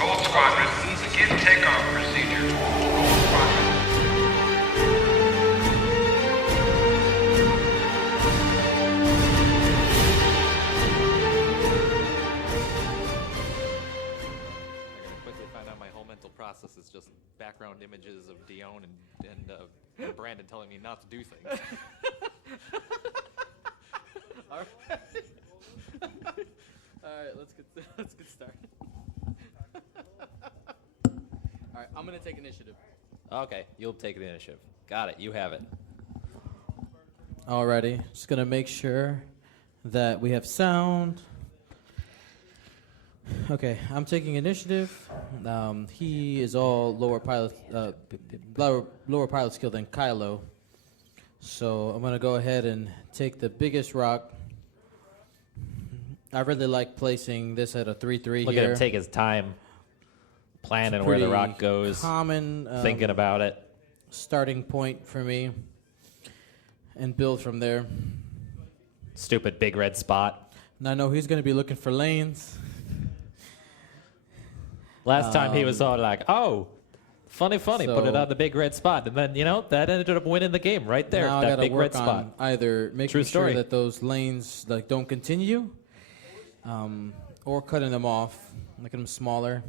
Gold Squadron, begin takeoff procedure. Gold Squadron. Quickly find out my whole mental process is just background images of Dion and Brandon telling me not to do things. All right. All right, let's get started. All right, I'm gonna take initiative. Okay, you'll take the initiative. Got it. You have it. Alrighty, just gonna make sure that we have sound. Okay, I'm taking initiative. He is all lower pilot skill than Kylo. So I'm gonna go ahead and take the biggest rock. I really like placing this at a 3-3 Look here. at him take his time planning where the Pretty rock goes, common thinking about it. starting point for me, and build from there. Stupid big red spot. And I know he's gonna be looking for lanes. Last time he was all like, oh, funny, put it So- on the big red spot. And then, that ended up winning the game right there, Now I that gotta big work red spot. on either making True sure story. that those lanes don't continue, or cutting them off, making them smaller.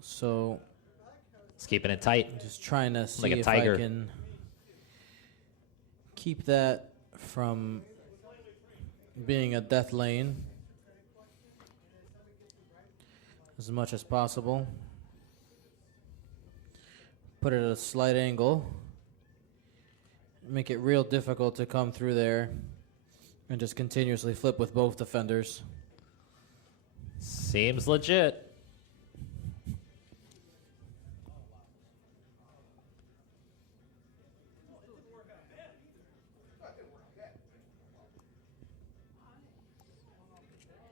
So It's keeping it tight. just trying to see Like a if tiger. I can keep that from being a death lane as much as possible. Put it at a slight angle. Make it real difficult to come through there. And just continuously flip with both defenders. Seems legit.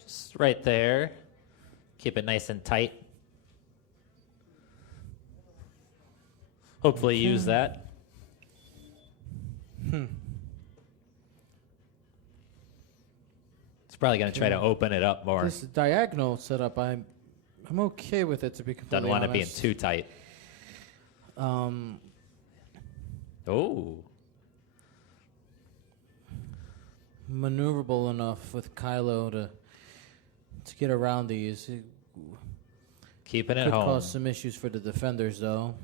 Just right there. Keep it nice and tight. Hopefully use that. It's probably going to try to open it up more. This diagonal setup, I'm okay with it, to be completely Doesn't want it being honest. too tight. Um, Oh. maneuverable enough with Kylo to get around these. It Keeping it could home. cause some issues for the defenders, though.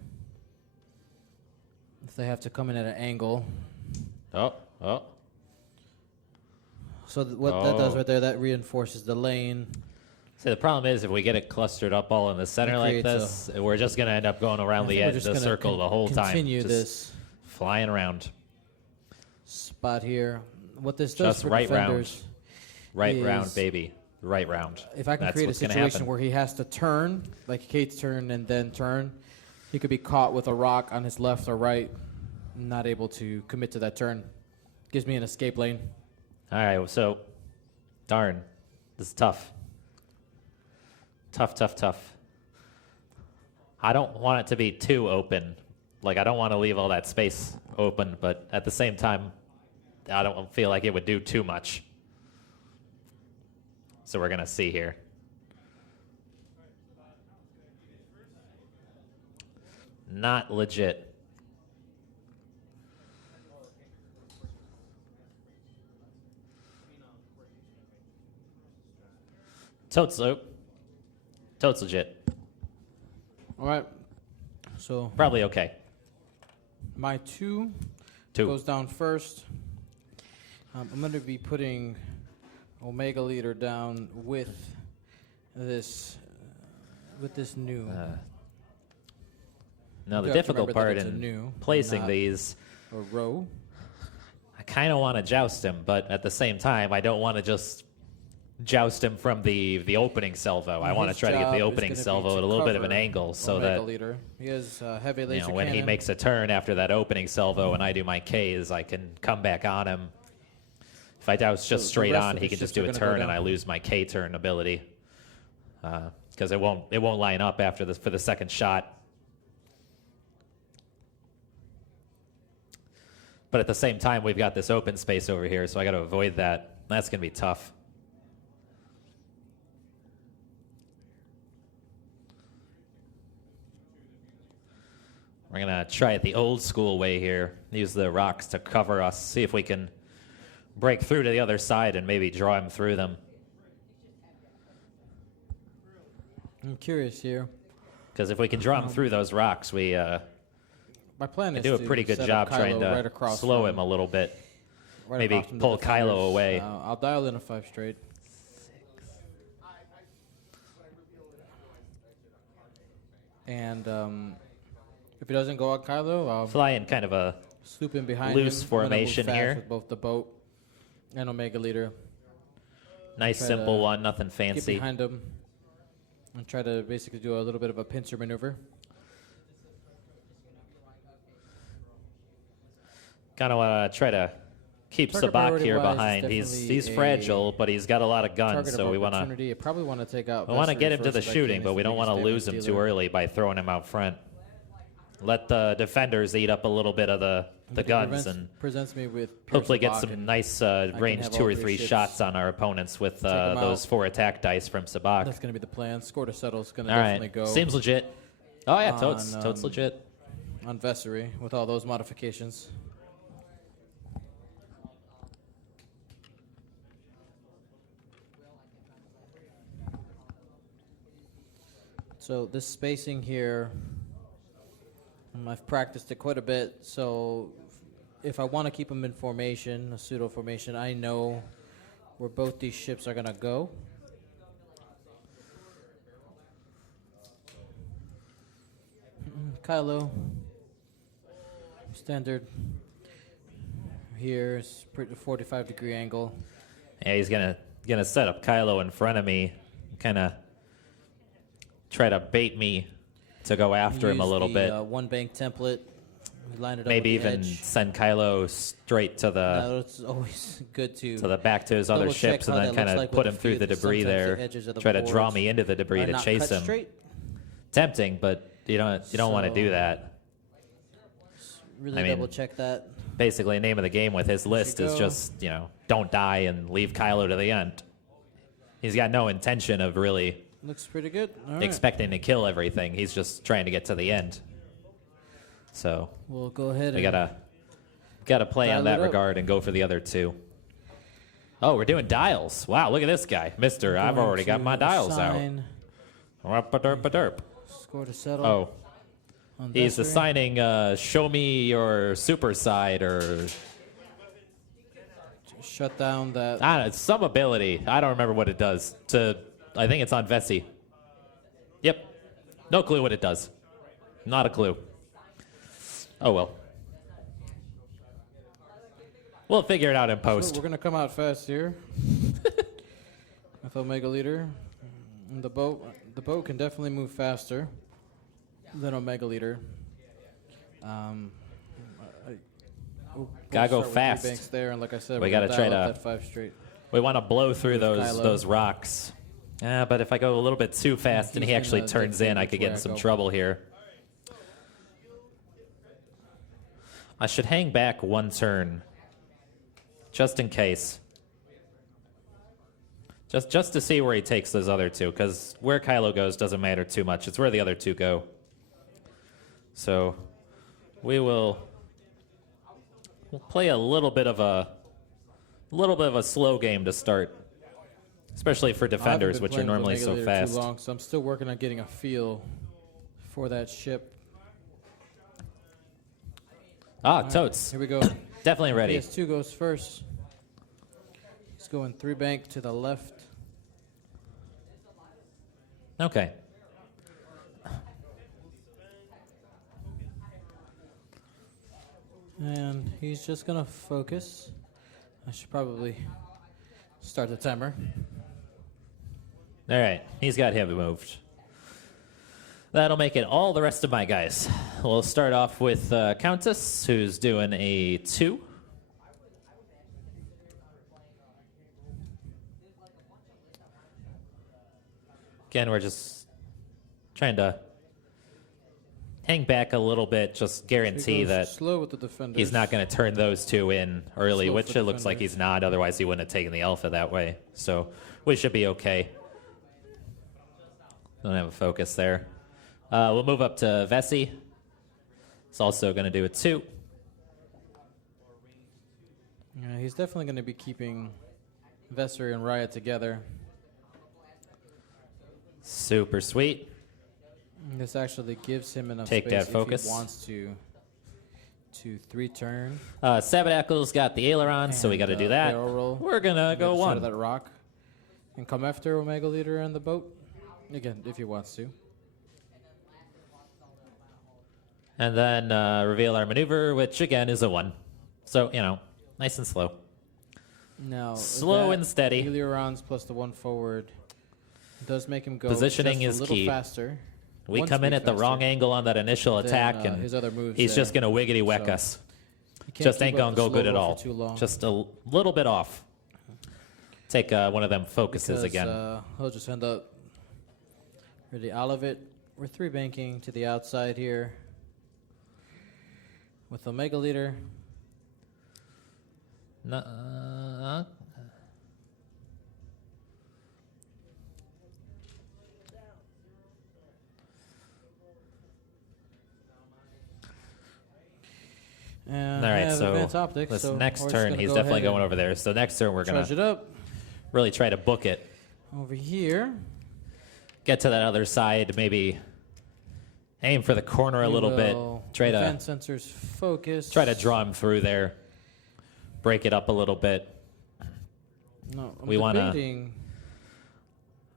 If they have to come in at an angle. Oh. So what that does Oh. right there, that reinforces the lane. See, the problem is if we get it clustered up all in the center It like creates this, we're just going to end up going around I the think we're edge just of the gonna circle the whole time. continue Just this flying around. spot here. What this does Just for right round. defenders, Right round, is- baby. Right round. if I can That's create a what's gonna situation happen. where he has to turn, like Kate's turn and then turn, he could be caught with a rock on his left or right, not able to commit to that turn. Gives me an escape lane. All right, so, darn. This is tough. Tough. I don't want it to be too open. Like, I don't want to leave all that space open, but at the same time, I don't feel like it would do too much. So we're going to see here. Not legit. Totes legit. All right. So Probably okay. my two Two. goes down first. I'm going to be putting Omega Leader down with this new. Now, You the have to difficult remember that part it's a in new, placing not these, a row. I kind of want to joust him, but at the same time, I don't want to just joust him from the opening salvo. I want to His try to get job the is opening gonna be salvo to at a little bit of an cover angle so Omega that Leader. He has heavy laser when he cannon. makes a turn after that opening salvo and I do my Ks, I can come back on him. If I joust just the straight rest on, of he the can just ships do are a gonna go turn and down. I lose my K turn ability because it won't line up after this for the second shot. But at the same time, we've got this open space over here, so I got to avoid that. That's going to be tough. We're going to try it the old school way here. Use the rocks to cover us. See if we can break through to the other side and maybe draw him through them. I'm curious here. Because if we can draw him through those rocks, we My plan is do a to pretty good set job up Kylo trying to right across slow from- him a little bit. right maybe across from the pull Kylo defenders. away. I'll dial in a 5 straight. And if he doesn't go on Kylo, I'll Fly in kind of a swoop in behind loose him. I'm gonna move formation fast here. with both the boat and Omega Leader. nice, Try simple to one, nothing Get fancy. behind him and try to basically do a little bit of a pincer maneuver. Kind of want to try to keep Target Sabak here priority-wise is behind. He's definitely fragile, but he's got a lot of guns, Target so of we want to opportunity. I probably want to take out. we want to Vessery get him to first the if I shooting, can. but He's we the don't want to biggest lose damage him too dealer. early by throwing him out front. Let the defenders eat up a little bit of the If he guns and presents me with pure hopefully get Sabak some and nice can range have 2 all or 3 3 ships. shots on our opponents with Take 'em those out. 4 attack dice from Sabak. That's going to be the plan. Score to settle is going to All definitely right, go seems legit. Oh yeah, totes on, legit. on Vessery with all those modifications. So this spacing here, I've practiced it quite a bit. So if I want to keep them in formation, a pseudo formation, I know where both these ships are going to go. Kylo, standard. Here's 45-degree angle. Yeah, he's gonna set up Kylo in front of me, kind of try to bait me to go after him a Use little the, bit. one bank template. Line it Maybe up with the even edge. send Kylo straight to the No, it's always good to back to his other double check ships and how then that kind looks of like put with him the through feet, the 'cause debris sometimes the there. edges of the Try to draw boards me into the debris are to not chase cut him. straight. Tempting, but you don't want to do So- that. Really I mean, double check that. Basically, name of the game with his list is go. just don't die and leave Kylo to the end. He's got no intention of really Looks pretty good. All right. expecting to kill everything. He's just trying to get to the end. So We'll go ahead we and gotta play on Dial that it up. regard and go for the other 2. Oh, we're doing dials. Wow, look at this guy, Mister. I've going already got to my dials out. assign Derp. Score to settle. Oh, on he's Vessery. assigning show me your super side or Shut down that. I don't know, it's some ability. I don't remember what it does. I think it's on Vessi. Yep. No clue what it does. Not a clue. Oh well. We'll figure it out in So post. we're gonna come out fast here. With Omega Leader, and the boat can definitely move faster than Omega Leader. We'll Gotta go start with fast. 3 banks there, and like I said, We we're gotta gonna try dial up to- that 5 straight. We want to blow through With those Kylo. those rocks. Yeah, but if I go a little bit too fast and he he's actually gonna turns dictate in, I which could way get in I some go. trouble here. I should hang back 1 turn, just in case. Just to see where he takes those other 2, because where Kylo goes doesn't matter too much. It's where the other 2 go. So we'll play a little bit of a slow game to start, especially for I haven't defenders, been which are playing with normally Omega so Leader fast. Too long, so I'm still working on getting a feel for that ship. Ah, totes. Here we go. Definitely ready. PS2 goes first. He's going 3 bank to the left. Okay. And he's just gonna focus. I should probably start the timer. All right. He's got him moved. That'll make it all the rest of my guys. We'll start off with Countess, who's doing a 2. Again, we're just trying to hang back a little bit, just He guarantee goes that slow with the defenders. he's not going to turn those 2 in early, Slow which for it looks like defenders. he's not. Otherwise, he wouldn't have taken the alpha that way. So we should be okay. Don't have a focus there. We'll move up to Vessi. It's also going to do a 2. Yeah, he's definitely going to be keeping Vessery and Riot together. Super sweet. This actually gives him enough Take space that focus. if he wants to 3-turn. Sabadakle's got the aileron, so we got to do that. Barrel roll. We're going to go Get the side of 1. that rock. And come after Omega Leader and the boat. Again, if he wants to. And then reveal our maneuver, which again is a 1. So, nice and slow. Now, Slow that and steady. ailerons plus the 1 forward does make him go Positioning just is a little key. faster. We One come in speed at the faster wrong angle on that initial than, attack, and his other moves he's just there. going to wiggity whack So, us. he can't Just keep ain't up going to the go slow good at roll all. for too long. Just a little bit off. Take one of them focuses Because, again. He'll just end up really out of it. We're 3 banking to the outside here with Omega Leader. And All I right, have so advanced optics, this so next we're just turn, gonna he's go definitely ahead going and over there. So next turn, we're going charge it to up really try to book it. over here. Get to that other side, maybe aim for the corner a We little bit. will Try to defense sensors focus. draw him through there. Break it up a little bit. No, I'm we wanna- debating.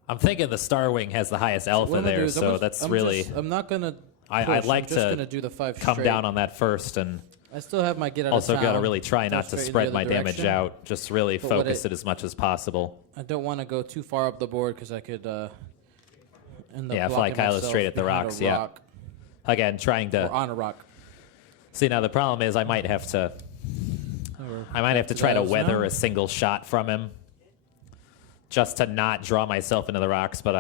I'm thinking the Star Wing has the highest alpha What I'm gonna do there, is so that's really. I'm not gonna. I'd push, like I'm just to gonna do the 5 come straight. down on that first, and I still have my get out also of got to town, really try go not to straight in the spread other my damage direction. out. Just really But what focus it- it as much as possible. I don't want to go too far up the board because I could end up Yeah, fly blocking Kylo myself straight at the behind a rocks, yeah. rock Again, trying or to on a rock. see. Now the problem is I might have to try to Guys, weather no? a single shot from him, just to not draw myself into the rocks. But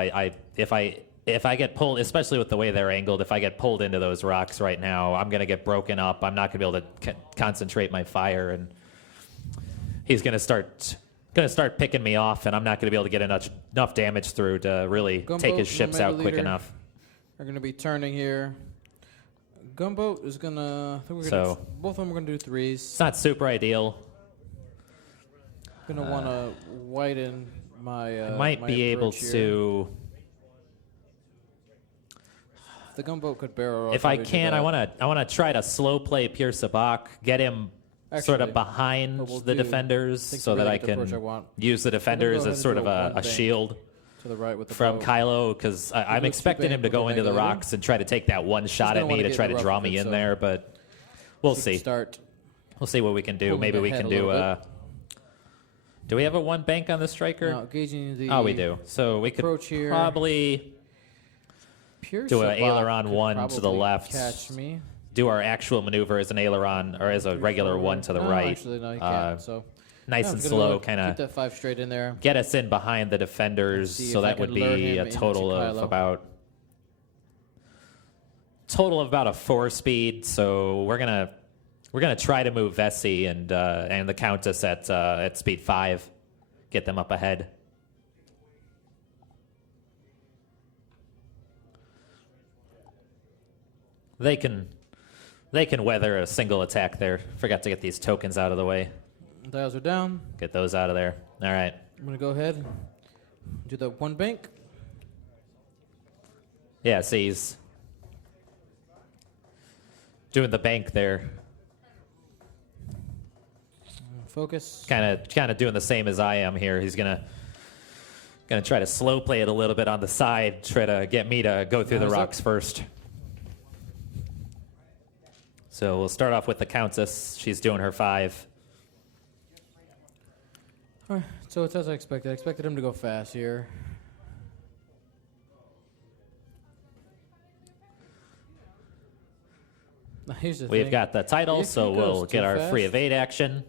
if I get pulled, especially with the way they're angled, if I get pulled into those rocks right now, I'm gonna get broken up. I'm not gonna be able to concentrate my fire, and he's gonna start picking me off, and I'm not gonna be able to get enough damage through to really take Gunboat, his ships Omega out quick Leader. enough. We're gonna be turning here. Gunboat is gonna. I think we're So- gonna. Both of them are gonna do 3s. It's not super ideal. Gonna want to widen my. I might my be able approach here. to. If the gunboat could barrel. If I can, I want to try to slow play Pierre Sabak, get him sort of Actually, behind what we'll the do, defenders, think so the that really I good approach I can want. use the defenders ahead as and sort do of a a one bank shield to the right with the from boat. Kylo, because I'm do a expecting him to two-bank go with into the Omega Leader. rocks and try to take that one shot gonna at me wanna to get try in to the draw rough of me it, in so there, but we'll We can see. Start. We'll see what we can do. pulling Maybe we ahead can a do. little Do we have a one bank on the striker? Now gauging the. Oh, we do. So we could approach here. probably Pure do a Sabak aileron could one to the probably left. Catch me. do our actual maneuver as an aileron or as a regular one to the no, right. Actually, no, you Uh, can't. So Nice yeah, I'm and gonna slow, keep kind of that 5 straight in there. get us in behind the defenders. See So if I that would can lure be him a into total of Kylo. about a 4 speed. So we're gonna try to move Vessi and the Countess at speed 5, get them up ahead. They can weather a single attack there. Forgot to get these tokens out of the way. Dials are down. Get those out of there. All right. I'm gonna go ahead. Do the 1 bank. Yeah, see, he's doing the bank there. Focus. Kind of doing the same as I am here. He's gonna try to slow play it a little bit on the side, try to get me to go through the Eyes up. rocks first. So we'll start off with the Countess. She's doing her 5. All right, so it's as I expected. I expected him to go fast here. Now, here's the We've thing. got the title, If so he we'll goes get too our free fast- evade action.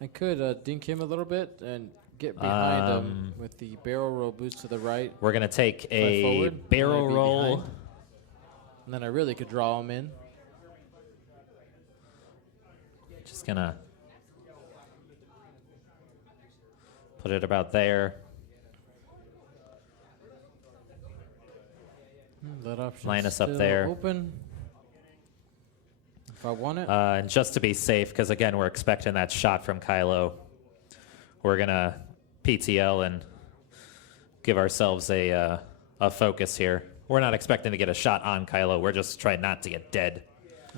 I could dink him a little bit and get behind him with the barrel roll boost to the right. We're going to take Fly a forward, barrel maybe roll. behind. And then I really could draw him in. Just going to put it about there. That option Line us up still there. Open. If I want it, And just to be safe, because again, we're expecting that shot from Kylo, we're going to PTL and give ourselves a focus here. We're not expecting to get a shot on Kylo. We're just trying not to get dead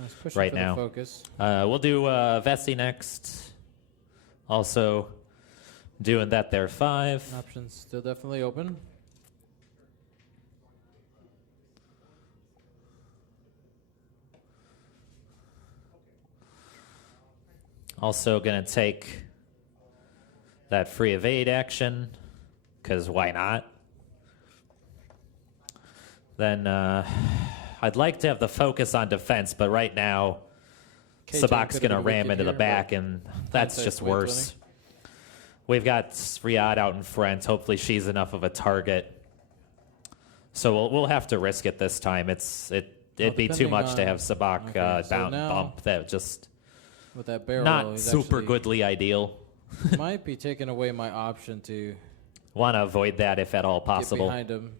let's push right it for now. the focus. We'll do Vessi next. Also doing that there 5. Options still definitely open. Also going to take that free evade action, because why not? Then I'd like to have the focus on defense, but right now, KJ Sabak's could've going to been ram wicked into the here, back, but and that's hindsight's just 2020. worse. We've got Riyadh out in front. Hopefully she's enough of a target. So we'll have to risk it this time. It'd be too depending much to on- have Sabak okay, so now- bump. That just With that barrel, not he's super actually- goodly ideal. Might be taking away my option to Want to avoid that if at all get possible. behind him.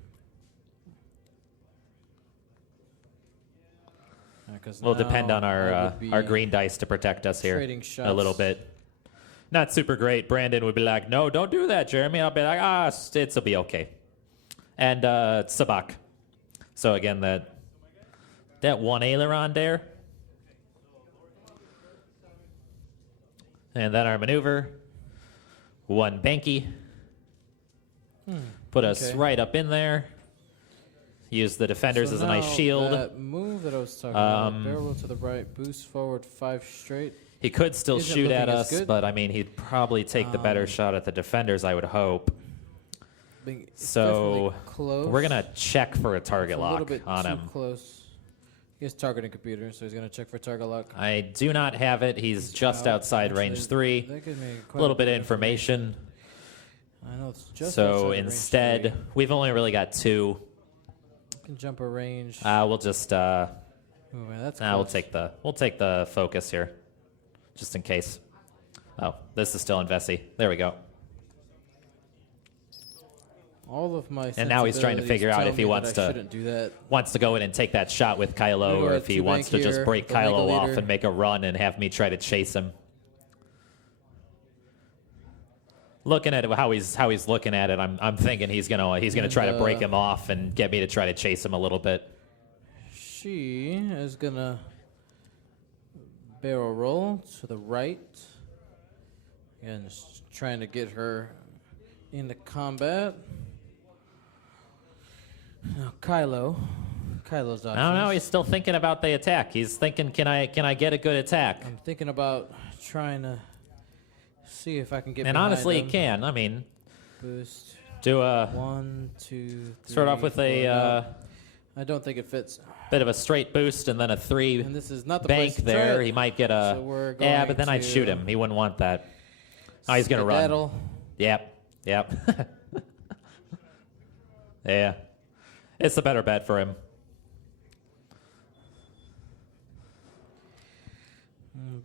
'Cause We'll depend now on I our would be our green dice to protect us here trading a little shots. bit. Not super great. Brandon would be like, "No, don't do that, Jeremy." I'll be like, "It'll be okay." And Sabak. So again, that one aileron there, and then our maneuver, one banky, put us okay. right up in there. Use the defenders So as a nice now shield. That move that I was talking about, barrel to the right, boost forward 5 straight. He could still Isn't shoot at looking as us, good. but I mean, he'd probably take the better shot at the defenders, I would hope. It's So definitely close. we're gonna check for a target It's a little lock bit on too him. close. He has targeting computer, so he's gonna check for target lock. I do not have it. He's just out. outside Actually, range 3. that could make A quite little bit of of information. I know it's just So outside range instead, 3. we've only really got 2. Can jump a range. We'll just Ooh, man, that's we'll close. take the focus here, just in case. Oh, this is still in Vessi. There we go. All of my And now he's trying to sensibilities figure out tell if he me that wants I to- shouldn't do that. Wants to go in and take that shot with Kylo, We'll go or at if he 2 wants bank to just here, break the Mega Kylo off Leader. and make a run and have me try to chase him. Looking at it, how he's looking at it, I'm thinking he's gonna And, try to break him off and get me to try to chase him a little bit. She is gonna barrel roll to the right. Again, just trying to get her into combat. Now, Kylo's options. I don't know. He's still thinking about the attack. He's thinking, can I get a good attack? I'm thinking about trying to see if I can get And behind honestly, him. he can. I mean, Boost. do a 1, 2, 3. start off with 4. a No, I don't think it fits. bit of a straight boost and then a 3 And this is not the bank place to try there. it. He might get So we're yeah, going but then I'd to shoot him. He wouldn't want that. Oh, he's gonna run. skedaddle. Yep. Yeah, it's the better bet for him.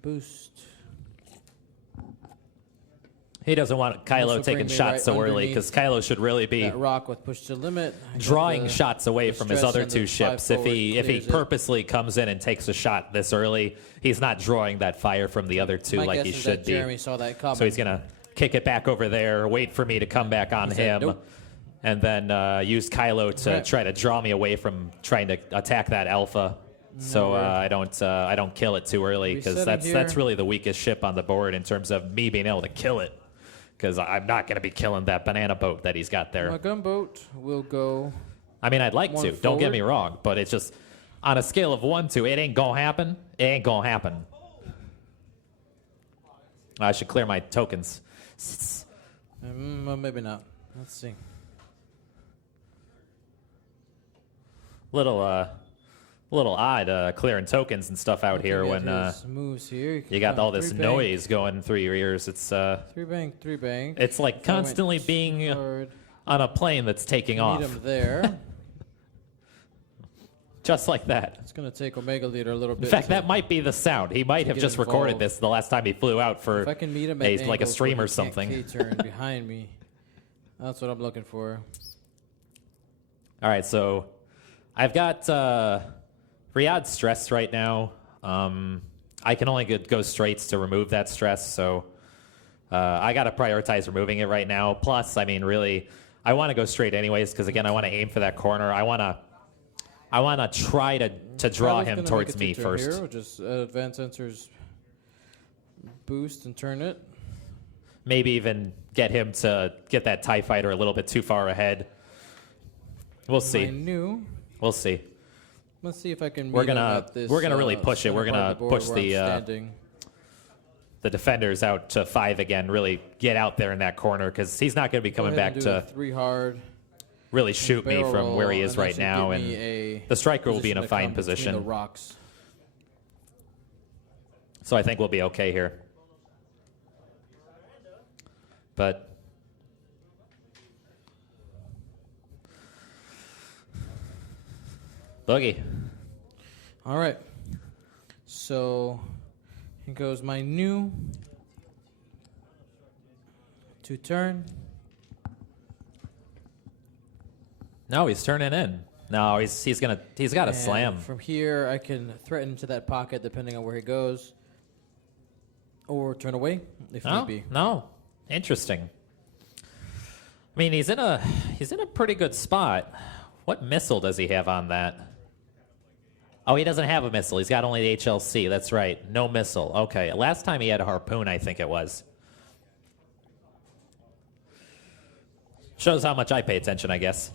Boost. He doesn't want This will Kylo bring taking me shots right so early underneath because Kylo should really be That rock with push to limit. I got drawing the- shots away the from his stress other and 2 the ships. 5 If he forward clears it. purposely comes in and takes a shot this early, he's not drawing that fire from the other 2 My like guess he is should that be. Jeremy saw that coming. So he's gonna kick it back over there, wait for me to come back on He said, him, "Nope." and then use Kylo to Right. try to draw me away from trying to attack that Alpha. So I don't kill it too early because Resetting that's here. really the weakest ship on the board in terms of me being able to kill it. Because I'm not going to be killing that banana boat that he's got there. My gunboat will go. I mean, I'd like One to. Don't get me forward. wrong, but it's just on a scale of 1 to it ain't gonna happen. It ain't gonna happen. I should clear my tokens. Well, maybe not. Let's see. Little odd clearing tokens and stuff out here Looking when at his moves here. you got Come, all this 3 bank, noise going through your ears. It's 3 bank, 3 bank. it's like If I went constantly being forward, on a plane that's taking meet off, him there. just like that. It's gonna take Omega Leader a little bit. In fact, to- that might be the sound. He might have get just recorded involved. this the last time he flew out for If I can meet him at like a angles stream where or he can't something. K-turn behind me. That's what I'm looking for. All right, so I've got Riyadh stressed right now. I can only go straights to remove that stress, so I got to prioritize removing it right now. Plus, I mean, really, I want to go straight anyways because, again, I want to aim for that corner. I want to try to draw Kylo's him gonna towards make me a two-turn first. Here. We'll just advanced sensors boost and turn it. Maybe even get him to get that TIE fighter a little bit too far ahead. We'll see. We'll see. Let's see if I can. We're meet him gonna at this, really push it. We're center gonna part of the board push where I'm the standing. defenders out to 5 again. Really get out there in that corner because he's not going to be Go coming ahead back and do a to 3 hard. really shoot me barrel from where he roll, is and that right should now. give me And a the striker will be in a to fine come between position. The rocks. So I think we'll be okay here. But Boogie. All right. So here goes my new 2 turn. No, he's turning in. No, he's got a And slam. From here, I can threaten to that pocket depending on where he goes, or turn away if No, need be. no, interesting. I mean, he's in a pretty good spot. What missile does he have on that? Oh, he doesn't have a missile. He's got only the HLC. That's right. No missile. Okay. Last time he had a harpoon, I think it was. Shows how much I pay attention, I guess.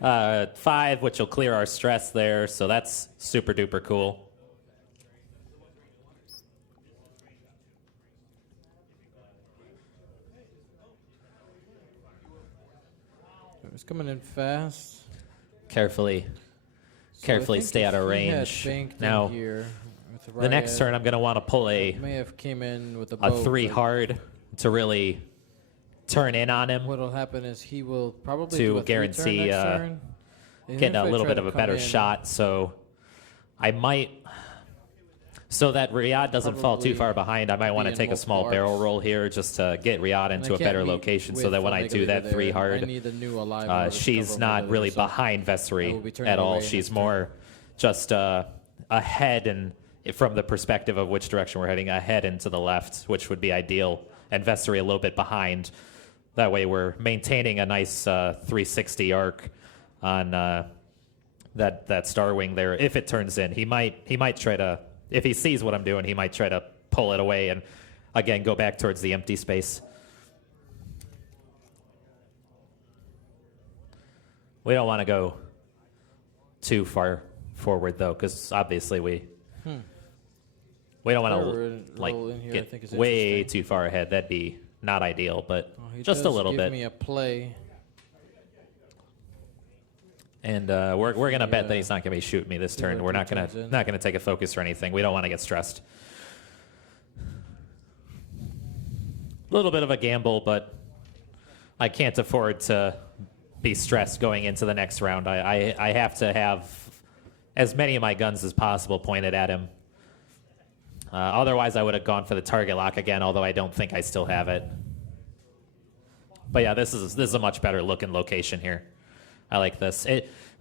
5, which will clear our stress there, so that's super duper cool. It's coming in fast. Carefully So I think stay if out of he had range. banked in Now, here with the next Ryad, turn, I'm going to want to pull a may have came in with a 3 but hard to really turn in on him, What'll happen is he will probably to do a 3-turn guarantee, next turn. And getting if a I little try bit to of a come better in, shot. So I might, so that Riyadh doesn't fall too Probably far behind, I might want be to in take a small multiple barrel arcs. roll here just to get Riyadh and I into a can't better meet location so with that when I Omega do Leader that 3 there. I hard, need a new alive order to she's cover not Omega really Leader, so behind I will Vessery be turning at all. away She's next turn. more just ahead, and from the perspective of which direction we're heading, ahead and to the left, which would be ideal, and Vessery a little bit behind. That way we're maintaining a nice 360 arc on that Star Wing there. If it turns in, he might try to, if he sees what I'm doing, he might try to pull it away and again go back towards the empty space. We don't want to go too far forward though, because obviously we don't want Forward to like roll in here, I think, get is way interesting. too far ahead. That'd be not ideal, but Oh, he just a does little give bit. me a play. And we're gonna bet that he's not gonna be shooting me this see turn. what We're he not turns in. gonna take a focus or anything. We don't want to get stressed. A little bit of a gamble, but I can't afford to be stressed going into the next round. I have to have as many of my guns as possible pointed at him. Otherwise, I would have gone for the target lock again, although I don't think I still have it. But yeah, this is a much better looking location here. I like this.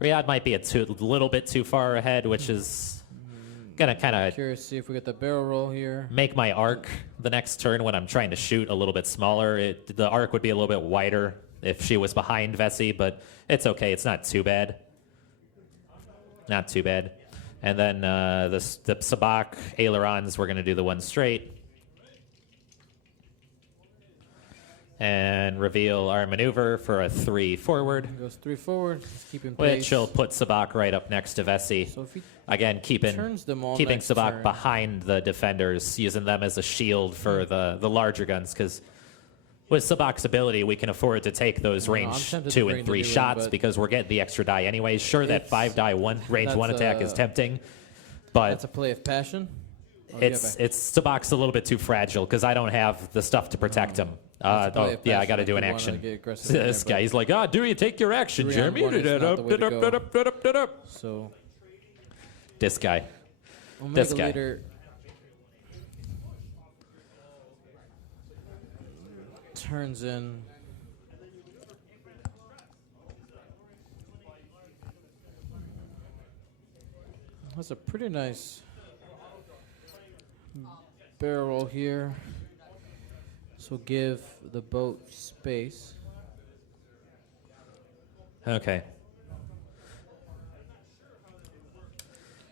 Riyadh might be a little bit too far ahead, which is gonna kind of Curious to see if we get the barrel roll here. make my arc the next turn when I'm trying to shoot a little bit smaller. The arc would be a little bit wider if she was behind Vessi, but it's okay. It's not too bad. Not too bad. And then the Sabak ailerons, we're going to do the one straight. And reveal our maneuver for a 3 forward, Goes 3 forward. Just keep in pace. which will put Sabak right up next to Vessi. So if he Again, keeping turns them all keeping next Sabak turn. behind the defenders, using them as a shield for the larger guns, because with Sabak's ability, we can afford to take those Well, I'm range tempted to 2 bring and the 3 new in, shots but because we're getting the extra die anyways. Sure, that it's- 5 die range 1 that's attack is a- tempting, That's but a play of passion. Or do you have it's Sabak's a little bit too fragile because I don't have the stuff to protect him. That's a play of Yeah, I passion got to if do an you wanna action. get aggressive in there, This guy, but he's like, do you take your action, 3 on Jeremy? 1 is not the way to go. So This guy. Omega This guy. Leader turns in. That's a pretty nice barrel roll here. So give the boat space. Okay.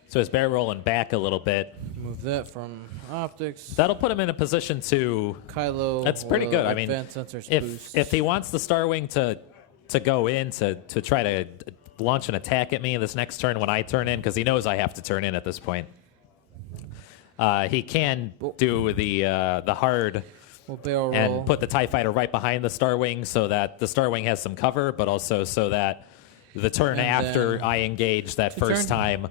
So his barrel rolling back a little bit. Move that from optics. That'll put him in a position to. Kylo. That's pretty will good. I mean, advanced sensors if boost. if he wants the Starwing to go in to try to launch an attack at me this next turn when I turn in, because he knows I have to turn in at this point, he can do the hard We'll barrel roll. and put the TIE Fighter right behind the Starwing so that the Starwing has some cover, but also so that the turn And after then I engage that the first turn- time,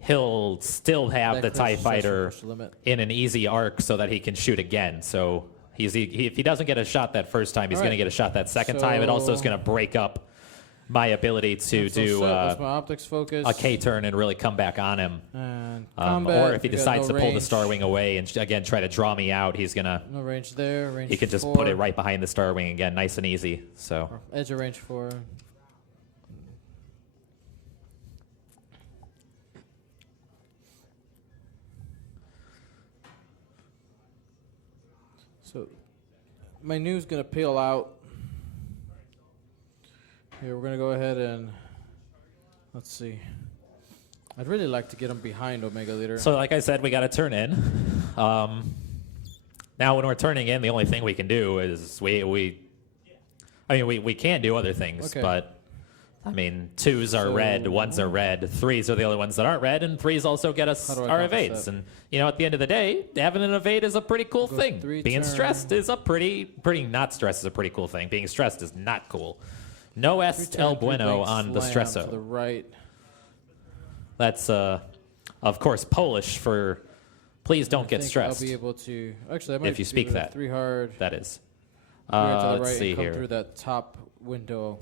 he'll still have That the TIE closes Fighter push limit. in an easy arc so that he can shoot again. So if he doesn't get a shot that first time, he's All going right. to get a shot that second time. It also is So- going to break up my ability to So do set, that's my optics focus. a K turn and really come back on him. And combat. Or if he we got decides no to pull the range. Starwing away and again try to draw me out, he's going to. No range there. Range He can just 4. put it right behind the Starwing again, nice and easy. So Or edge of range 4. So my new's gonna peel out. Here we're gonna go ahead and let's see. I'd really like to get him behind Omega Leader. So, like I said, we got to turn in. Now, when we're turning in, the only thing we can do is we can do other things, Okay. but I mean, 2s are So- red, 1s are red, 3s are the only ones that aren't red, and 3s also get us How do I our accomplish evades. that? And at the end of the day, having an evade is a pretty cool Go thing. 3 Being turn. stressed is a pretty not stressed is a pretty cool thing. Being stressed is not cool. No Three es turn, el 3 bueno blink on the slam stresso. to the right. That's of course Polish for please don't I get think stressed. I'll be able to. Actually, I might If you do speak the that. 3 hard. That is. 3 hard to the Let's right see and come here. through that top window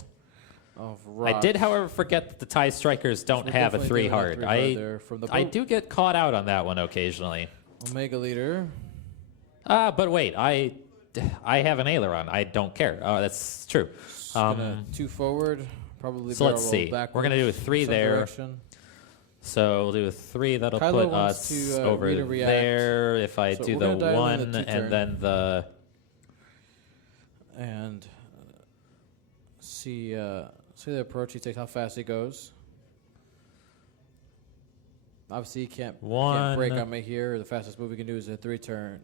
of rock. I did, however, forget that the TIE Strikers don't We're have a definitely 3 doing that hard. 3 hard there from the I boat. do get caught out on that one occasionally. Omega Leader. But wait, I have an aileron. I don't care. That's true. Gonna 2 forward. Probably so barrel let's roll see. We're gonna do a backwards 3 some there. direction. So we'll do a 3. That'll Kylo put wants us to, over read and react. there. If I So do we're the gonna dial in 1 the 2 turn. and then the And see the approach he takes, how fast he goes. Obviously, he can't break 1. on me here. The fastest move he can do is a 3 turn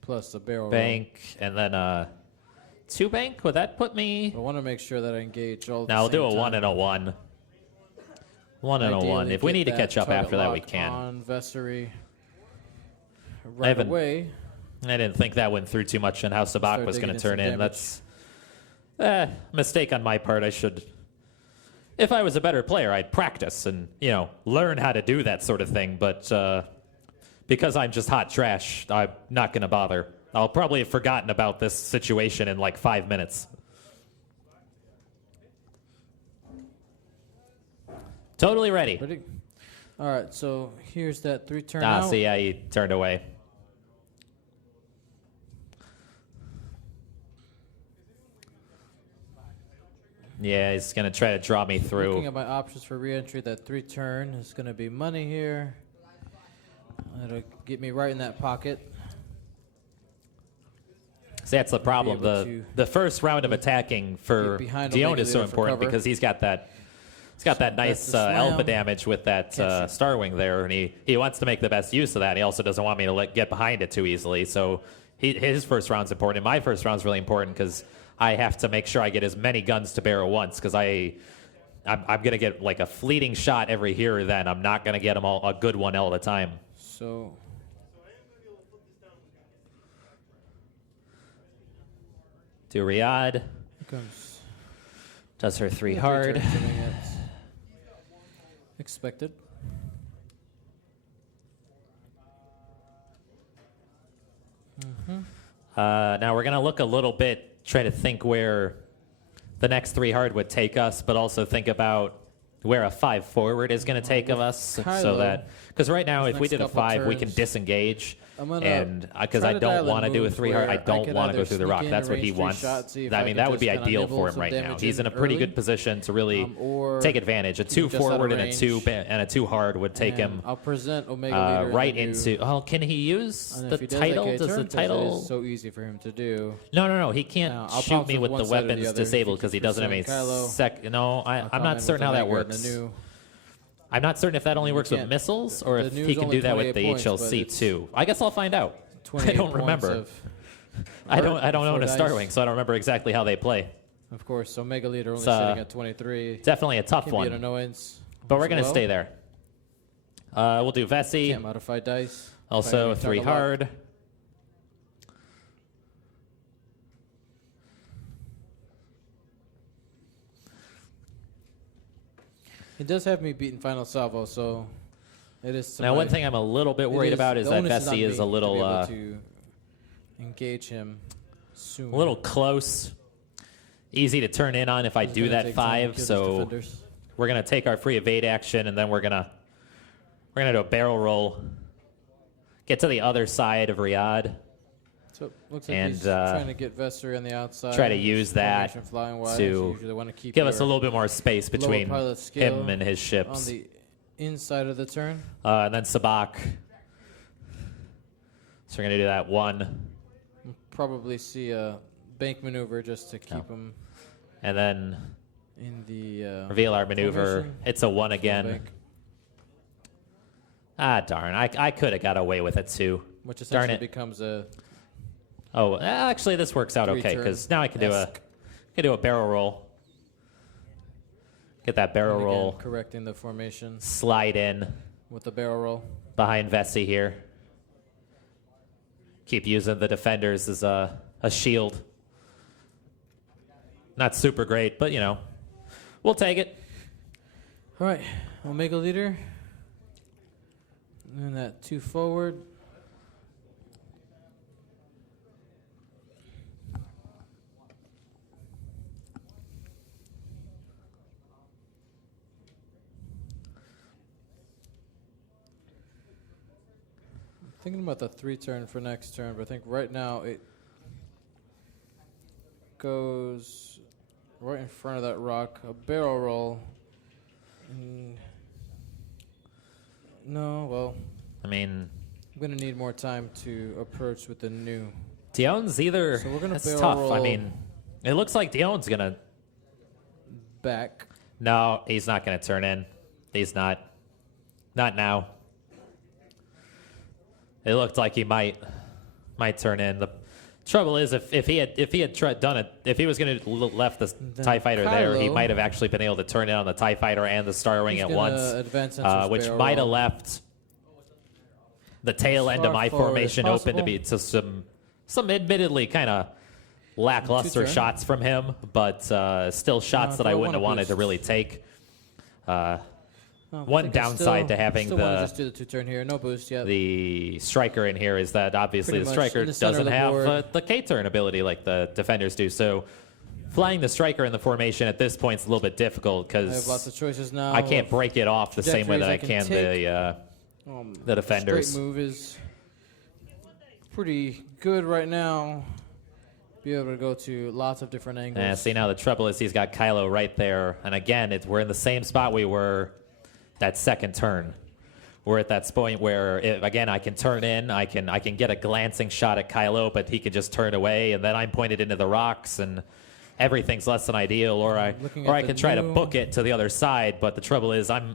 plus a barrel roll. bank and then 2 bank. Would that put me? I want to make sure that I engage all. at the Now we'll do same a 1 time. and a 1. 1 and a 1. Ideally If we get need to that catch up target after that, we lock can. On Vessery right haven't- away. I didn't think that went through too much and how Sabak Start was digging going in to turn some in. damage. That's mistake on my part. I should. If I was a better player, I'd practice and learn how to do that sort of thing. But because I'm just hot trash, I'm not going to bother. I'll probably have forgotten about this situation in like 5 minutes. Totally ready. Ready? All right. So here's that 3 turn Ah, out. see, he turned away. Yeah, he's going to try to draw me through. Looking at my options for re-entry, that 3 turn is going to be money here. That'll get me right in that pocket. See, that's the problem. able to The first round of attacking for get behind Dion Omega is so Leader for important cover. because he's got that nice the slam. alpha damage with that Can't shoot. Star Wing there, and he wants to make the best use of that. He also doesn't want me to get behind it too easily. So his first round's important. My first round's really important because I have to make sure I get as many guns to bear at once because I'm going to get like a fleeting shot every here or then. I'm not going to get them all a good one all the time. So Do Riyadh. here comes Does her 3 the hard. 3 turn, something that's expected. Now we're going to look a little bit, try to think where the next 3 hard would take us, but also think about where a 5 forward is going to take of us. So Kylo, that, because right now, his if we next did a couple 5, we can turns- disengage. I'm gonna and because try I to don't dial in want to do a moves 3 hard. where I don't could want to either go through the sneak rock. in, That's what he arrange 3 wants. shots, see if I I mean, can that would just be kinda ideal nibble for him some right now. damage He's in in a pretty early. good position to really or take advantage. A he 2 just out of forward and a range. 2 and a 2 hard would take And him I'll present Omega Leader right in the into. new, Oh, can he use and the if he does, title? okay, Does the turn, 'cause it title? is so easy for him to do. No. He can't Now, I'll shoot pounce me with with one the side or the weapons other if he disabled because he keeps doesn't have a pursuing Kylo. sec. No, I'll I'm come not in certain with how that Omega and works. the new. I'm not certain if that only You works with can't- missiles or the if new's he can only do that with 28 the points, but HLC it's too. I guess I'll find out. I 28 don't points remember. of I don't art, own a 4 Star dice. Wing, so I don't remember exactly how they play. Of course, Omega Leader only It's, sitting at 23. Definitely a tough Can be an one, annoyance. but we're as gonna well. stay there. We'll do Vessi, Can't modify dice. also If I 3 target lock. hard. He does have me beaten final salvo, so it is. to Now, my- one thing I'm a little bit it worried about is the that onus on Vessi is me a to little be able to engage him soon. a little close, easy to turn in on if I He's do gonna that take time to 5. kill these So defenders. we're gonna take our free evade action, and then we're gonna do a barrel roll, get to the other side of Riyadh, So looks like and, he's trying to get Vesser on the outside. try to His use that formation flying wise. to You usually want to keep give us a your little bit more space lower between pilot skill him and his on ships. the inside of the turn. And then Sabak. So we're gonna do that 1, Probably see a bank maneuver just to keep him and then in the reveal our maneuver. formation. It's a 1 Full again. bank, Ah, darn! I could have got away with it too. which Darn essentially it. becomes a Oh, actually, this works out okay because now I can do a barrel roll. Get that barrel and again, roll. correcting the formation Slide in with the barrel roll. behind Vessi here. Keep using the defenders as a shield. Not super great, but we'll take it. All right, Omega Leader. And that 2 forward. Thinking about the 3 turn for next turn, but I think right now it goes right in front of that rock. A barrel roll. No, well, I mean, I'm gonna need more time to approach with the new. Dion's either. So we're gonna That's barrel tough. I roll. mean, it looks like Dion's gonna. Back. No, he's not gonna turn in. He's not. Not now. It looked like he might turn in. The trouble is, if he had done it, if he was going to left the Then TIE fighter there, he Kylo- might have actually been able to turn in on the TIE fighter and the Star Wing He's at gonna once, advance into his which barrel might have roll. left the tail end of far my forward as formation open to possible. be to some admittedly kind of lackluster Two-turn. shots from him, but still shots that I throw wouldn't have one wanted to boost. really take. Oh, I One think I downside to having still wanna the- just do the 2 turn here. No boost yet. The striker in here is that obviously Pretty the much striker in the center of doesn't the have board. the K-turn ability like the defenders do. So flying the striker in the formation at this point is a little bit difficult I have lots because of choices now. I can't of break it off the same way that I trajectories can I can the defenders. Straight move is pretty good right now. Be able to go to lots of different angles. See, now the trouble is he's got Kylo right there. And again, we're in the same spot we were that second turn. We're at that point where, again, I can turn in, I can get a glancing shot at Kylo, but he can just turn away, and then I'm pointed into the rocks, and everything's less than ideal. Or I Looking or at I the can try to new- book it to the other side, but the trouble is I'm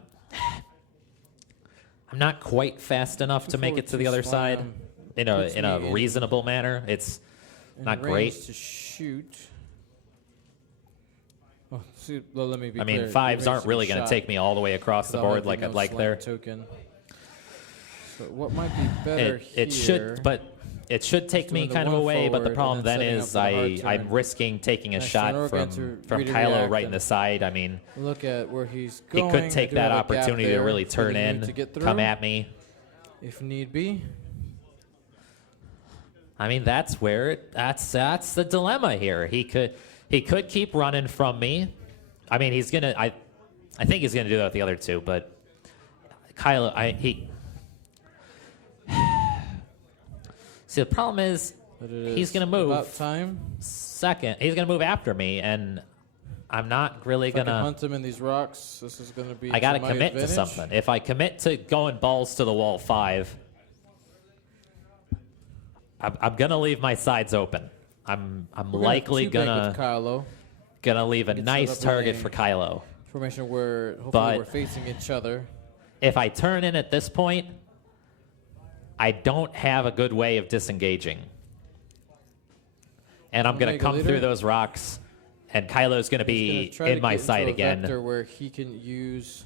not quite fast enough to make it to the other side in puts a me in- reasonable manner. It's in not range great. to shoot. Oh, see, well, let me be I mean, clear. fives Your aren't range really to going shot, to take me all the way across 'cause the I'll board have like no I'd like slam there. Token. So what might be better It here? should, but it should take doing me the kind of one away. But the forward problem and then setting up is for the hard I'm turn. risking taking a Next shot turn, we're going from to Kylo redirect right in the and side. I mean, Look at where he's he going. could I take do that have a gap opportunity to there really for turn the unit in, to get come through, at me. if need be. I mean, that's the dilemma here. He could keep running from me. I mean, he's gonna. I think he's gonna do that with the other two, but Kylo, See, the problem is But it he's is going to move about time. second. He's going to move after me, and I'm not really If I going can to. hunt him in these rocks, this is going to be. I got to my commit to advantage. something. If I commit to going balls to the wall 5, I'm going to leave my sides open. I'm We're gonna likely two-bank going with to Kylo. leave a Get set nice up with target a- for Kylo. Formation where hopefully But- we're facing each other. If I turn in at this point, I don't have a good way of disengaging. And I'm going to Omega come leader. through those rocks, and Kylo's going to He's be gonna try to in my get into sight a again. vector where he can use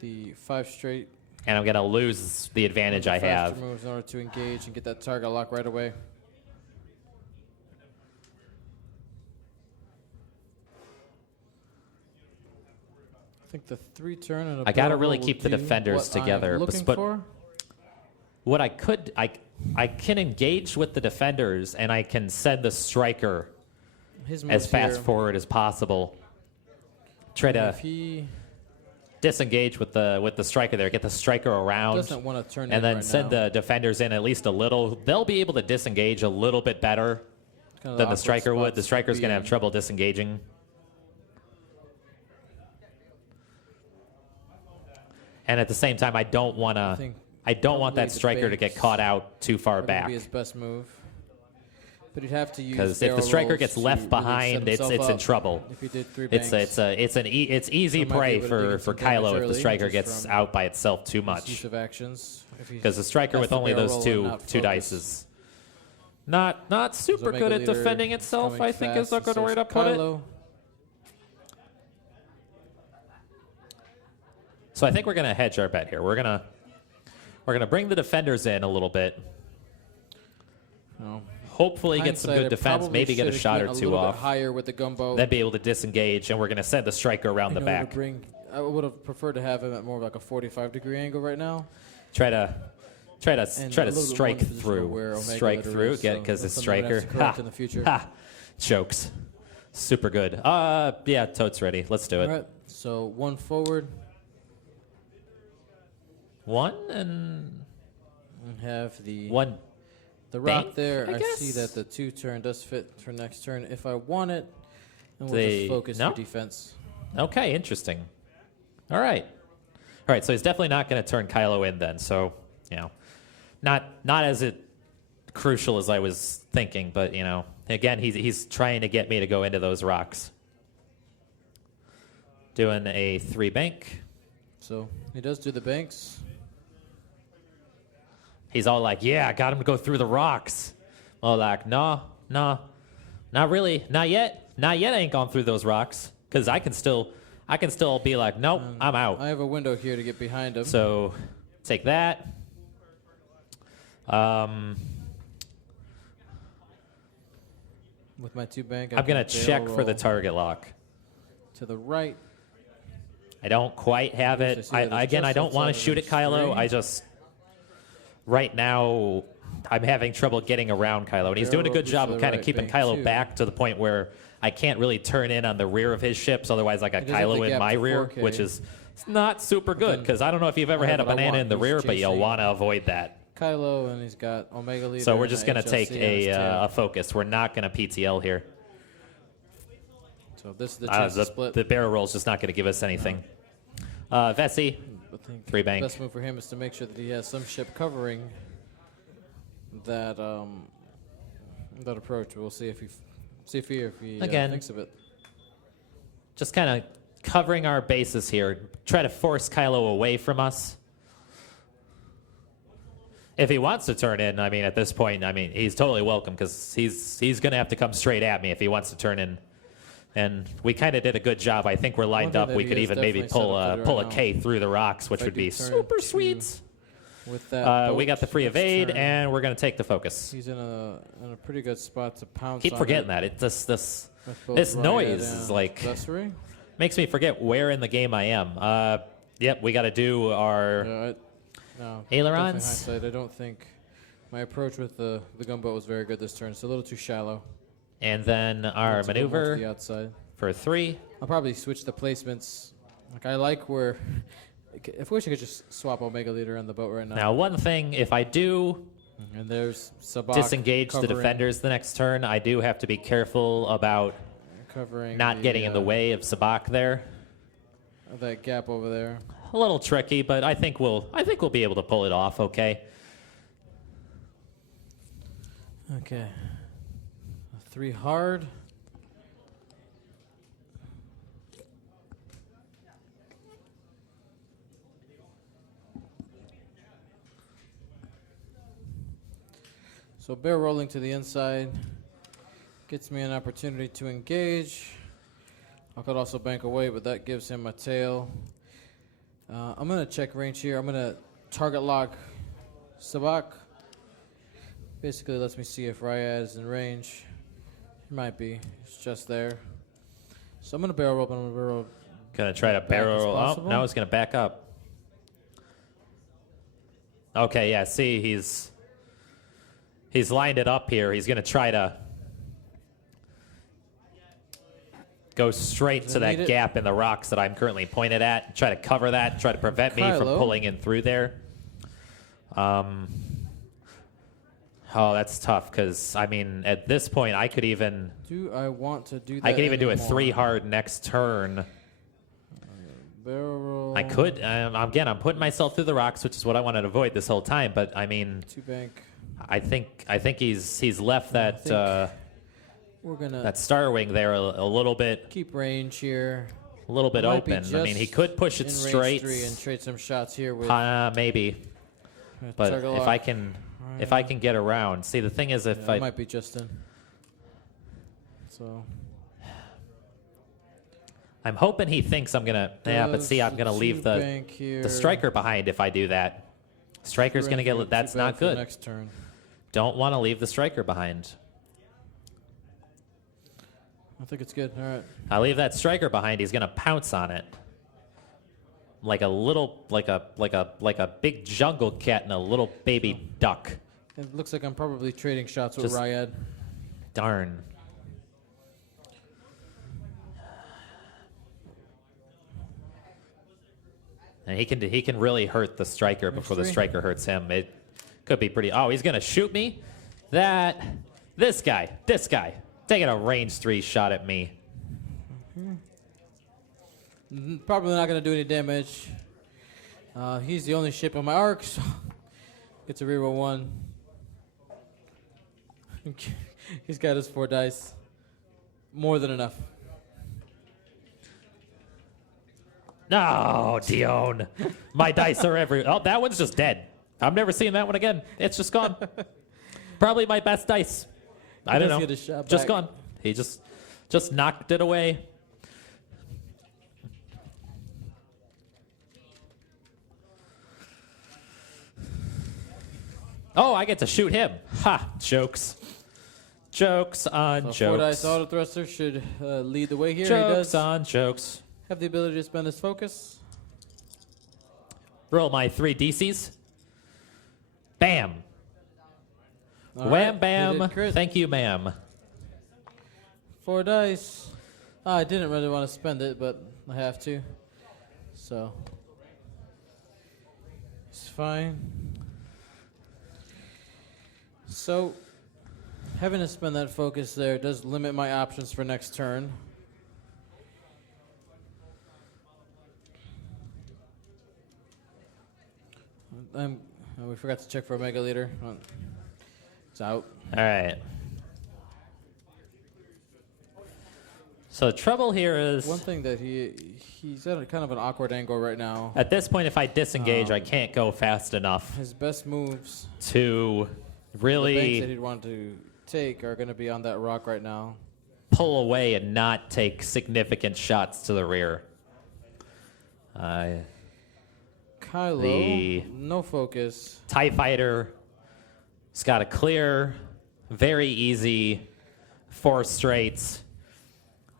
the 5 straight And I'm going to lose the advantage I faster have. moves in order to engage and get that target lock right away. I think the 3 turn and a I gotta barrel really will keep the do defenders what I'm together, looking but- for. What I can engage with the defenders, and I can send the striker His as moves fast here, forward as possible. Try to if he disengage with the striker there, get the striker around, doesn't want to turn in and then right send now, the defenders in at least a little. They'll be able to disengage a little bit better kinda than the awkward striker would. spots The striker's going to have be- trouble disengaging. And at the same time, I don't want I to. think I don't want probably that the striker to get banks caught out too far are gonna back. be his best move. But he'd have to use Because if the barrel striker rolls gets to left really behind, set it's himself in up. trouble. If he did 3 It's banks, it's easy So might be prey able to dig in for some damage Kylo if the early, striker just gets from out by itself too his much. use of actions. Because the striker has with the only barrel those roll two and not two focus. dices, not super Omega good at leader defending itself. coming I think is a fast, good so way is to put it. Kylo. So I think we're gonna hedge our bet here. We're gonna bring the defenders in a little bit. No. Hopefully get some Hindsight, good I defense. probably Maybe get a should've shot or went two little bit off. higher with the gumbo. Then be able to disengage, and we're gonna send the striker around the in order to back. I would have preferred to have him at more of like a 45-degree angle right now. Try to And a little bit more strike in position through, where Omega strike Leader through. is, Get so because the that's something we're gonna striker have to correct in the future. ha, chokes. Super good. Yeah, Toad's ready. Let's do it. All right, so 1 forward 1 and and have the 1. the rock bank, there. I I see guess? that the 2 turn does fit for next turn. If I want it, then we'll They- just focus no? for defense. Okay, interesting. All right. All right, so he's definitely not going to turn Kylo in then. So, not as crucial as I was thinking, but again, he's trying to get me to go into those rocks. Doing a 3 bank. So he does do the banks. He's all like, "Yeah, I got him to go through the rocks." Oh, like, no, not really, not yet. I ain't gone through those rocks because I can still be like, nope, I'm out. I have a window here to get behind him. So take that. With my 2 bank, I'm gonna can check barrel for the roll target lock. to the right. I don't quite have Yes, I it. see that. It's Again, I just don't want to outside shoot of at Kylo. range 3. I just right now I'm having trouble getting around Kylo, and he's doing a Barrel good boost job to of the kind of right, keeping bank Kylo 2. back to the point where I can't really turn in on the rear of his ships. Otherwise, I got He does have Kylo the in gap my to rear, 4K. which is not super good then because I don't know if you've ever I had a have what I banana want. in the He's rear, but you'll chasing want to avoid that. Kylo, and he's got Omega Leader. So we're and just a going to take HLC on his tail. a focus. We're not going to PTL here. So this is the chance to split. The barrel roll is just not going to give us anything. Vessi, I think 3 bank. The best move for him is to make sure that he has some ship covering that that approach. We'll see if he Again. thinks of it. Just kind of covering our bases here. Try to force Kylo away from us. If he wants to turn in, at this point, he's totally welcome because he's going to have to come straight at me if he wants to turn in. And we kind of did a good job. I think we're lined thing up. that We he could is even maybe definitely set up to do pull right a now. K through the rocks, which If I would do be turn super to- sweet. With that, We boat got the free next evade, turn, and we're going to take the focus. he's in a pretty good spot to pounce. Keep on forgetting it that. This with both this Raya noise and is like Vessery. makes me forget where in the game I am. Yep, we got to do our No, definitely ailerons. hindsight, I don't think my approach with the gunboat was very good this turn. It's a little too shallow. And then our It's a little more to the maneuver outside. for 3. I'll probably switch the placements. Like I like where. I wish I could just swap Omega Leader on the boat right now. Now, one thing, if I do And there's Sabak disengage the covering- defenders the next turn. I do have to be careful about covering not the, getting in the way of Sabak there. that gap over there. A little tricky, but I think we'll be able to pull it off. Okay. Okay. 3 hard. So barrel rolling to the inside gets me an opportunity to engage. I could also bank away, but that gives him a tail. I'm going to check range here. I'm going to target lock Sabak. Basically lets me see if Ryad is in range. He might be. It's just there. So I'm going to barrel roll, but I'm going to barrel. Gonna try to Back barrel as roll. Oh, possible. now he's gonna back up. Okay, yeah. See, he's lined it up here. He's gonna try to go straight Does to it that need it? gap in the rocks that I'm currently pointed at. Try to cover that. Try to prevent me from Kylo. pulling in through there. Oh, that's tough because I mean, at this point, I could even Do I want to do that? I could even do a anymore? 3 hard next turn. Barrel roll. I could. Again, I'm putting myself through the rocks, which is what I wanted to avoid this whole time. But I mean, 2 bank. I think he's left that think We're going to that star wing there a little bit keep range here. Might be open. I mean, he just could push it in range straight. 3 and trade some shots here with Maybe. But target if lock. I can get around. See, the thing is, if Yeah, I it might be Justin. So I'm hoping he thinks I'm gonna. Yeah, but see, I'm gonna Does leave 2 the bank here. striker behind if I do that. Striker's gonna get. Too That's bad not for good. Next turn. Don't want to leave the striker behind. I think it's good. All right. I leave that striker behind. He's gonna pounce on it, like a big jungle cat and a little baby duck. It looks like I'm probably trading shots with Just- Ryad. Darn. And he can really hurt the striker before the three. striker hurts him. It could be pretty. Oh, he's gonna shoot me. This guy taking a range 3 shot at me. Probably not going to do any damage. He's the only ship on my arc, so gets a reroll 1. He's got his 4 dice. More than enough. No, Dion. My dice are every. Oh, that one's just dead. I'm never seeing that one again. It's just gone. Probably my best dice. I don't does know. get a shot Just back. gone. He just knocked it away. Oh, I get to shoot him. Ha! Jokes. Jokes on So 4 dice jokes. auto thruster should lead the way here. He Jokes does on jokes. have the ability to spend his focus. Roll my 3 DCs. Bam. All Wham right, bam. he did crit. Thank you, ma'am. 4 dice. I didn't really want to spend it, but I have to. So it's fine. So having to spend that focus there does limit my options for next turn. We forgot to check for a mega leader. It's out. All right. So the trouble here is, One thing that he's at a kind of an awkward angle right now. at this point, if I disengage, I can't go fast enough His best moves, to the banks that really he'd want to take, are going to be on that rock right now. pull away and not take significant shots to the rear. Kylo, The- no focus. TIE Fighter has got a clear, very easy 4 straights,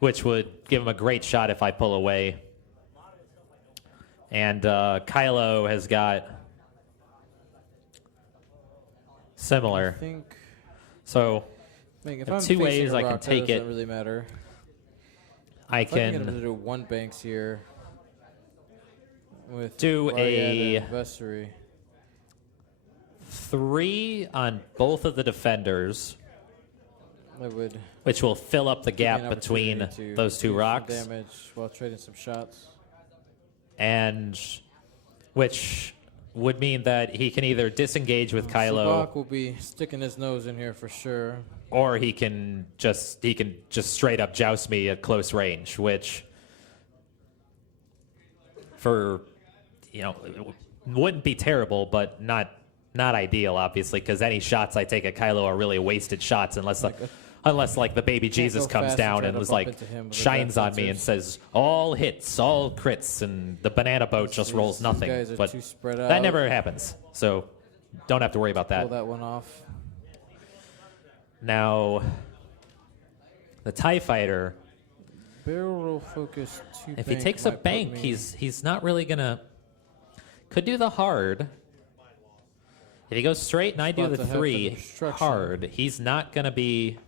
which would give him a great shot if I pull away. And Kylo has got similar. I think. So If There are I'm 2 facing ways a I can rock, that take it. doesn't really matter. I I think I'm can going to do 1 banks here. With do Ryad a and Vessery. 3 on both of the defenders, That would which will fill up the give me gap an between opportunity to those 2 do some rocks, damage while trading some shots. and which would mean that he can either disengage with Kylo, Sabak will be sticking his nose in here for sure. or he can just straight up joust me at close range, which for wouldn't be terrible, but not ideal, obviously, because any shots I take at Kylo are really wasted shots unless like the baby Jesus go comes fast and down try and to was bump like into him with the shines bad on me and sensors. says all hits, all crits, and the banana boat just These- rolls these nothing. guys are But too spread that out. never happens, so don't have to worry about Pull that. that one off. Now, the TIE Fighter, Barrel roll focus 2 if he bank takes a might put bank, me- he's not really gonna. Could do the hard. If he goes straight and I do About the to have 3 an obstruction. hard, he's not gonna be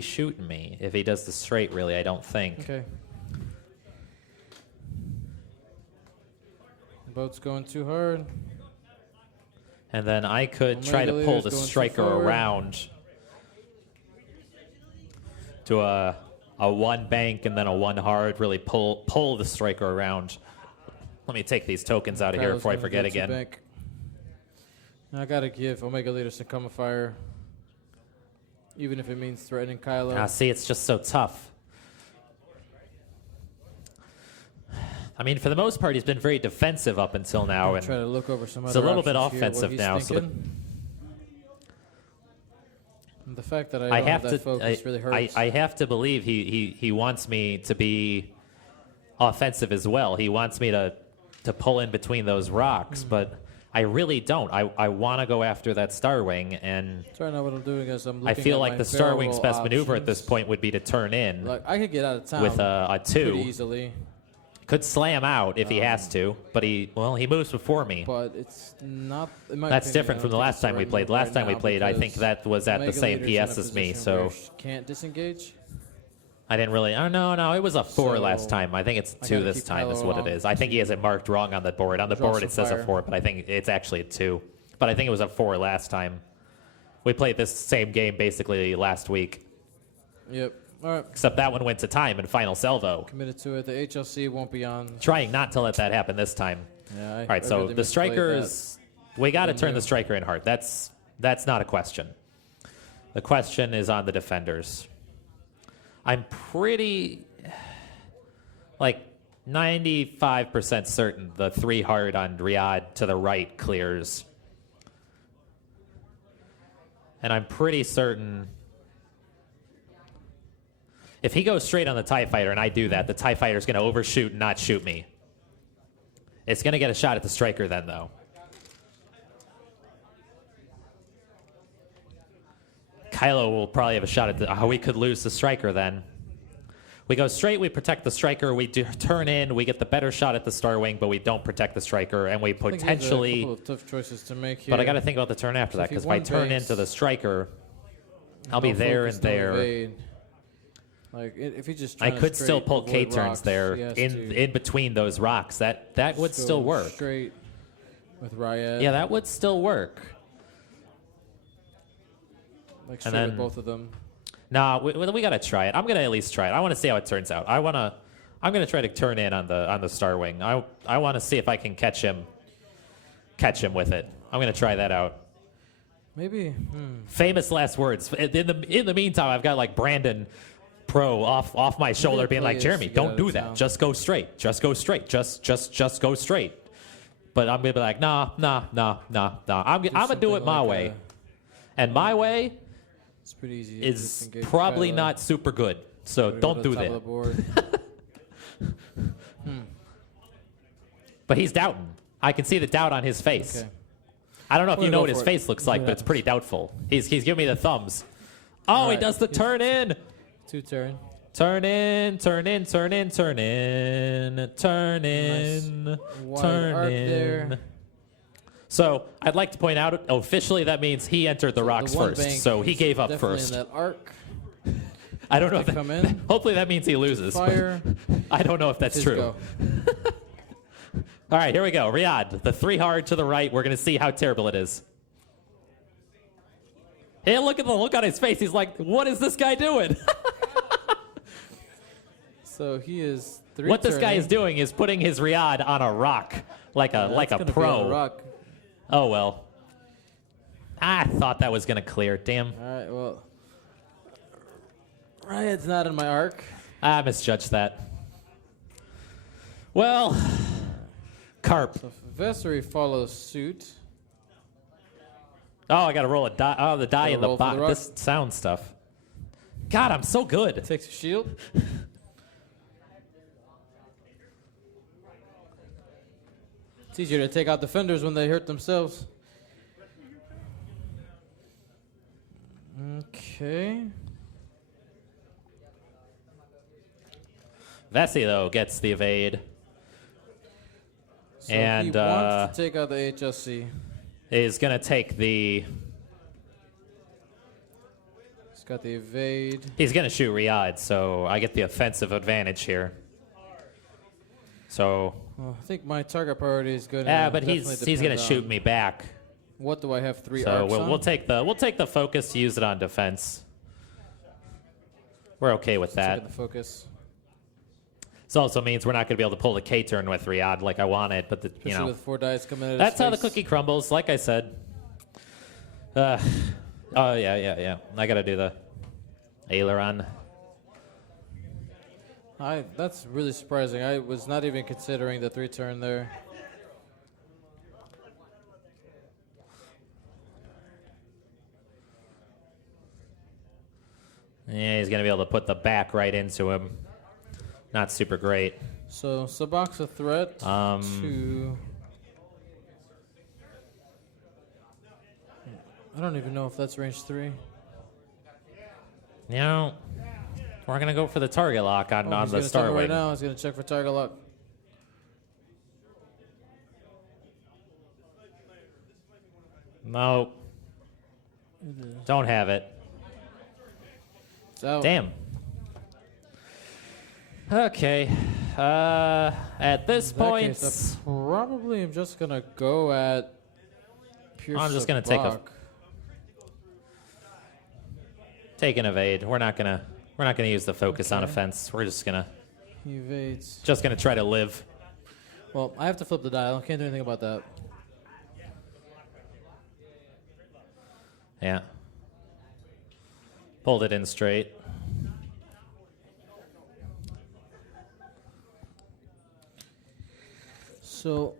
shooting me if he does the straight. Really, I don't think. Okay. Boat's going too hard. And then I could Omega try to pull Leader's the going too striker forward. around to a 1 bank and then a 1 hard. Really pull the striker around. Let me take these tokens out of here Kylo's before I gonna forget go 2 again. bank. I gotta give Omega Leader some cover fire, even if it means threatening Kylo. Ah, see, it's just so tough. I mean, for the most part, he's been very defensive up until now, Try and to look over some it's other a little bit options here, what offensive he's now, so the- thinking. And the fact that I I don't have have to. that focus really hurts. I have to believe he wants me to be offensive as well. He wants me to pull in between those rocks, but I really don't. I want to go after that Star Wing, and So right now what I'm doing is I'm I looking feel at like my the Star barrel Wing's roll best maneuver at this options. point would be to turn in Like I could get out of town with a pretty 2. easily, Could slam out if he has to, but he moves before me. but it's not. In my That's opinion, different I from don't the think last it's the time we right played. move Last right time we now played, I think because that was at the Omega same Leader's in a PS as me, position where so she can't disengage. I didn't really. Oh no, it was a 4 So, last time. I think it's I 2 gotta this keep time is Kylo what it along is. I think he has it marked wrong on the board. On the Draw board it some says a fire. 4, but I think it's actually a 2. But I think it was a 4 last time. We played this same game basically last week, Yep. All right. except that one went to time in final salvo. Committed to it. The HLC won't be on. Trying not to let that happen this time. Yeah. All right, so the striker is. We got to Then turn you- the striker in hard. That's not a question. The question is on the defenders. I'm pretty, like 95% certain the 3 hard on Riyadh to the right clears. And I'm pretty certain if he goes straight on the TIE Fighter and I do that, the TIE Fighter is going to overshoot and not shoot me. It's going to get a shot at the striker then, though. Kylo will probably have a shot at the... we could lose the striker then. We go straight, we protect the striker, we turn in, we get the better shot at the Star Wing, but we don't protect the striker, and we I think he has a potentially... couple of tough choices to make here. But I got to think about the turn after So that, if he because if I one turn banks, into the striker, I'll be no there focus, and no there. evade. Like if he just I trying to could still straight pull avoid K-turns rocks, there he has in to between those rocks. That would just still go work. Straight with Ryad. Yeah, that would still work. Like straight then- with both of them. Nah, we gotta try it. I'm gonna at least try it. I want to see how it turns out. I'm gonna try to turn in on the Star Wing. I want to see if I can catch him with it. I'm gonna try that out. Maybe. Famous last words. In the meantime, I've got like Brandon Pro off my shoulder, being play like, is Jeremy, to get out don't of do that. town. Just go straight. Just go straight. Just go straight. But I'm gonna be like, nah. I'm gonna do it my way, and my way It's pretty easy. to is disengage probably Kylo. not super good. So Go to don't the do top of that. the board. But he's doubting. I can see the doubt on his face. Okay. I don't know if We're you gonna know go what his for it. face looks like, Yeah. but it's pretty doubtful. He's giving me the thumbs. Oh, All he right. does the turn in. 2 turn. Turn in, turn in, turn in, turn in, turn in, wide turn arc in. there. So I'd like to point out, officially that means he entered the rocks The one first. bank So he is gave up definitely first. In that arc. I don't know if to come in. hopefully that means he loses. but Fire. I don't know if that's Just true. go. All right, here we go. Riyadh, the 3 hard to the right. We're going to see how terrible it is. Hey, look at the look on his face. He's like, what is this guy doing? So he is 3 What this guy turning. is doing is putting his Riyadh on a rock, like a That's gonna be pro. on a rock. Oh, well. I thought that was going to clear. Damn. All right, well. Riot's not in my arc. I misjudged that. Well, Carp. So if Vessery follows suit. Oh, I got to roll a die. Oh, the die Gotta in the roll for the box. rock. This sound stuff. God, I'm so good. Takes a shield. It's easier to take out defenders when they hurt themselves. Okay. Vessi, though, gets the evade. So And, he wants to take out the HSC. Is going to take the... He's got the evade. He's going to shoot Riyadh, so I get the offensive advantage here. So, Well, I think my target priority is good. but he's going to shoot me back. What do I have 3 So arcs we'll on? we'll take the focus, use it on defense. We're okay with Let's look that. at the focus. This also means we're not going to be able to pull the K turn with Riyadh like I wanted, but Especially with 4 dice coming at his that's how the face. cookie crumbles. Like I said. Oh yeah. I got to do the aileron. That's really surprising. I was not even considering the 3 turn there. Yeah, he's going to be able to put the back right into him. Not super great. So Sabac's a threat to. I don't even know if that's range 3. You know, we're going to go for the target lock on He's the gonna tell me Star right Wing. now. He's gonna check for target lock. No. Don't have it. It's out. Damn. Okay. At this In that point, case, I probably am just gonna go at pure. I'm just gonna take a- Sabak. take an evade. We're not gonna use the focus on Okay. offense. We're just gonna He evades. try to live. Well, I have to flip the dial. Can't do anything about that. Yeah. Pulled it in straight. So,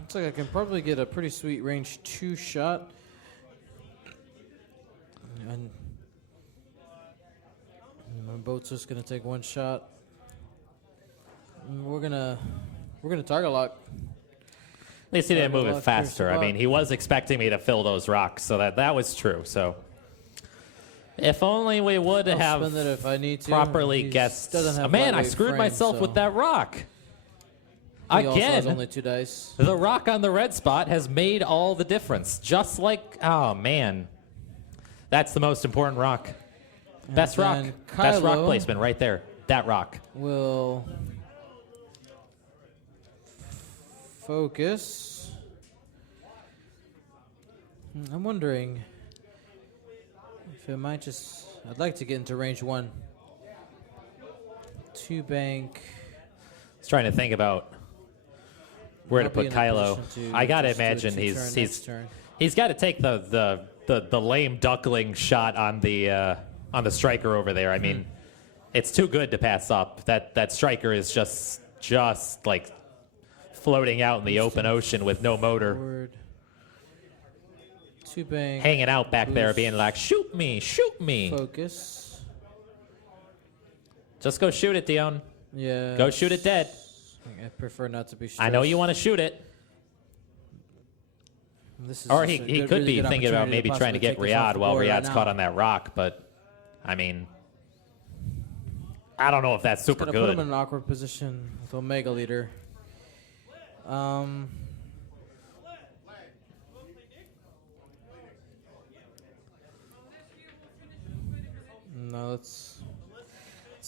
looks like I can probably get a pretty sweet range 2 shot. And my boat's just gonna take 1 shot. And we're gonna target lock. At least he didn't Target move it lock, faster. pierce I the mean, lock. he was expecting me to fill those rocks, so that was true. So, if only we would I'll have spend it if I need to. properly He's- guessed. doesn't have Man, I lightweight screwed frame, myself so with that rock. He also has Again, only 2 dice. the rock on the red spot has made all the difference. Just like, oh man, that's the most important rock. Best rock, then best rock Kylo placement right there. That rock. Will focus. I'm wondering if it might just. I'd like to get into range 1. 2 bank. I was trying to think about where to Not be put in a Kylo. position to I gotta just do a imagine 2 turn next turn. he's got to take the lame duckling shot on the striker over there. I mean, it's too good to pass up. That striker is just like floating out in the open ocean with no motor, Forward. 2 bank. hanging out back there, Boost. being like, "Shoot me, shoot me." Focus. Just go shoot it, Dion. Yeah. Go shoot it dead. I prefer not to be. I know you stressed. want to shoot it. This is Or just he a could really be good thinking about opportunity to maybe trying to possibly get take this off Riyadh the while board right Riyadh's now. caught on that rock, but I mean, I don't know if that's super Gonna put him good. in an awkward position with Omega Leader. No, let's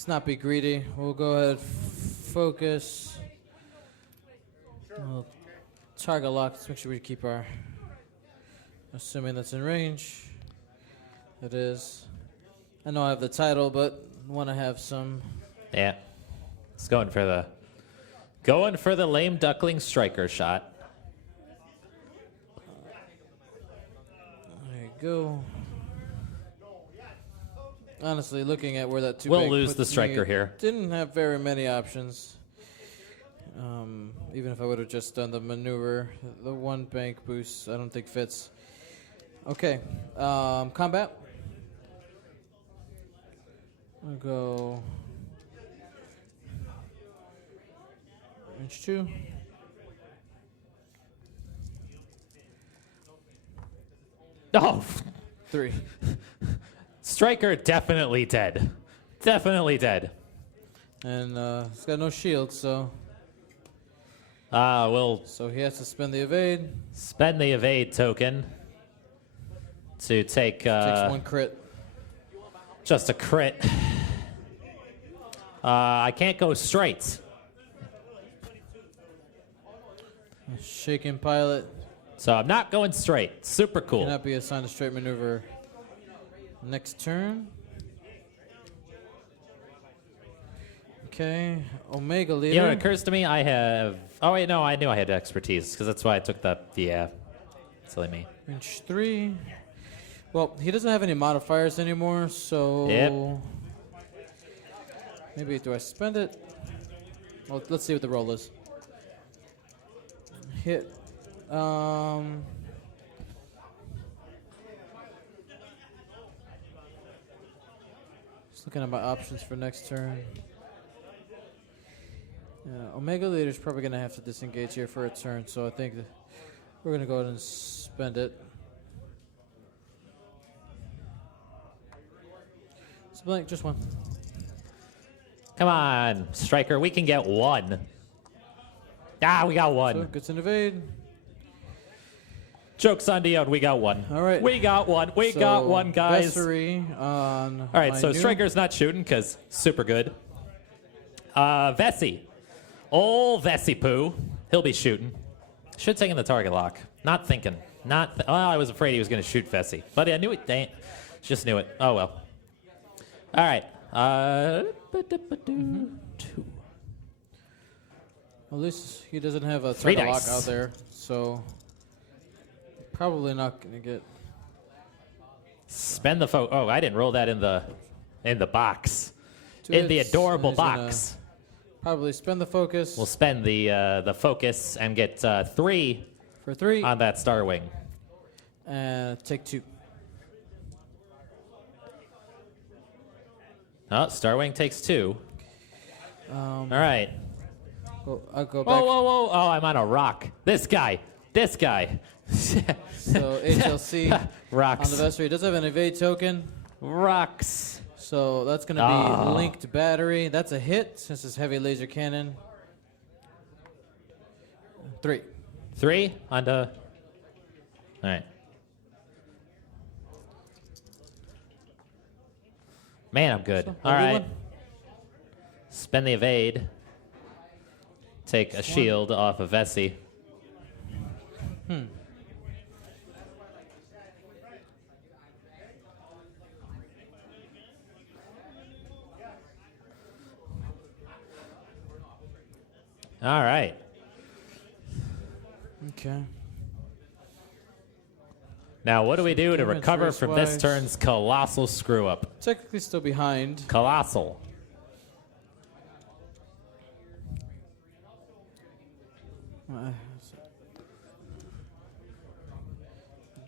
not be greedy. We'll go ahead, focus. Well, target lock. Let's make sure we keep our. Assuming that's in range. It is. I know I have the title, but want to have some. Yeah. It's going for the lame duckling striker shot. There you go. Honestly, looking at where that two We'll bank lose puts the striker me, here. Didn't have very many options. Even if I would have just done the maneuver, the one bank boost, I don't think fits. Okay, combat. I'll go range 2. Oh, 3. striker definitely dead. Definitely dead. And he's got no shield, so We'll he has to spend the evade. spend the evade token to take Takes 1 crit. just a crit. I can't go straight. Shaken pilot So I'm not going straight. Super cool. cannot be assigned a straight maneuver. Next turn. Okay, Omega leader. You know, it occurs to me I have. Oh wait, no, I knew I had expertise because that's why I took that. Yeah, silly me. Range 3. Well, he doesn't have any modifiers anymore, so Yep. maybe do I spend it? Well, let's see what the roll is. Hit. Just looking at my options for next turn. Yeah, Omega Leader's probably gonna have to disengage here for a turn, so I think that we're gonna go ahead and spend it. It's blank, just 1. Come on, striker, we can get 1. Ah, we got So 1. gets an evade. Joke's on Dion, we got 1. All right. We got 1. We So, got 1, guys. Vessery on. All right, my so new- striker's not shooting because super good. Vessi. Old Vessi Poo. He'll be shooting. Should have taken the target lock. Not thinking. Well, I was afraid he was going to shoot Vessi. But I knew it. Just knew it. Oh, well. All right. 2. At least he doesn't have a 3 target lock dice. out there, so probably not gonna get. Spend the Oh, I didn't roll that in the box. 2 In the hits, adorable and he's gonna box. Probably spend the focus We'll spend the focus and get 3 for 3 on that Star Wing. and take 2. Oh, Star Wing takes 2. All right. I'll go Whoa, back. whoa, whoa. Oh, I'm on a rock. This guy. So HLC Rocks. on the Vessery does have an evade token, Rocks. so that's gonna be linked battery. That's a hit since it's heavy laser cannon. 3. 3 onto. All right. Man, I'm good. So, All only right. 1. Spend the evade. Take a shield off of Vessi. All right. Okay. Now, what do we do to Damage recover from this race-wise. turn's colossal screw up? Technically still behind. Colossal.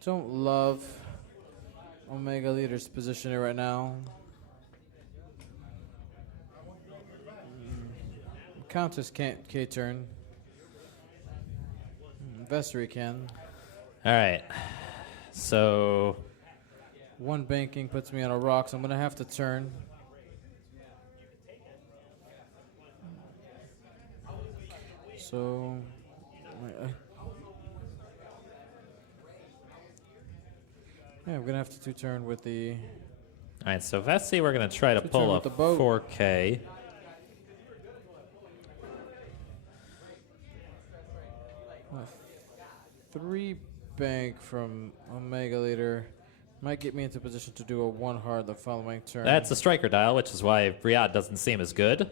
Don't love Omega Leader's positioning right now. Countess can't K-turn. Vessery can. All right. So, 1 banking puts me on a rock, so I'm going to have to turn. So, yeah, I'm going to have to 2-turn with the... all right. So Vessi, we're gonna try to Two-turn pull a with the boat. 4K. 3 bank from Omega Leader might get me into position to do a 1 hard the following turn. That's a striker dial, which is why Riyadh doesn't seem as good.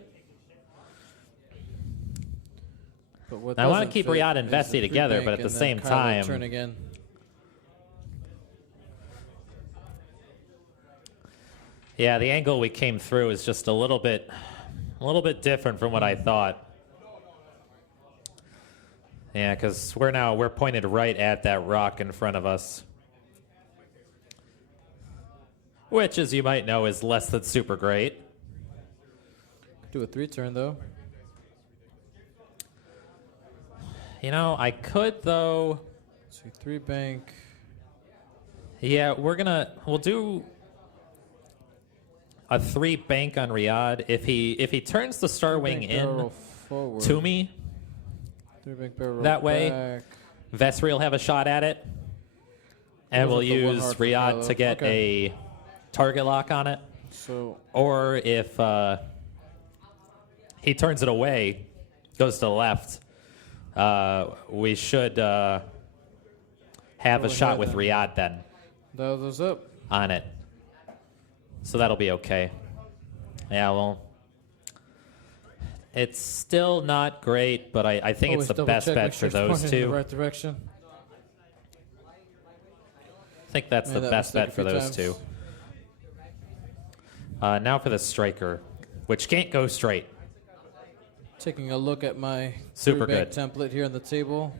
But what I wanna doesn't keep fit Riyadh and is the Vessi 3 together, bank but at the and then same Kylo time- turn again. Yeah, the angle we came through is just a little bit different from what I thought. Yeah, because we're pointed right at that rock in front of us, which, as you might know, is less than super great. Do a 3 turn though. You know, I could though. So 3 bank. Yeah, we'll do a 3 bank on Riyadh. If he turns the Star Wing Bank barrel in roll forward. to me, 3 bank barrel roll that way, back. Vesri will have a shot at it, and Goes we'll with the 1 use hard for Riyadh Kylo. to get Okay. a target lock on it. So Or if he turns it away, goes to the left, we should have Go a shot ahead with and- Riyadh then dial those up. on it. So that'll be okay. Yeah, well, it's still not great, but I think Always it's the double best check, bet make sure for it's those pointing in two. the right direction. I think that's Made the that best mistake bet a for few those times. two. Now for the striker, which can't go straight. Taking a look at my Super 3 bank good. template here on the table.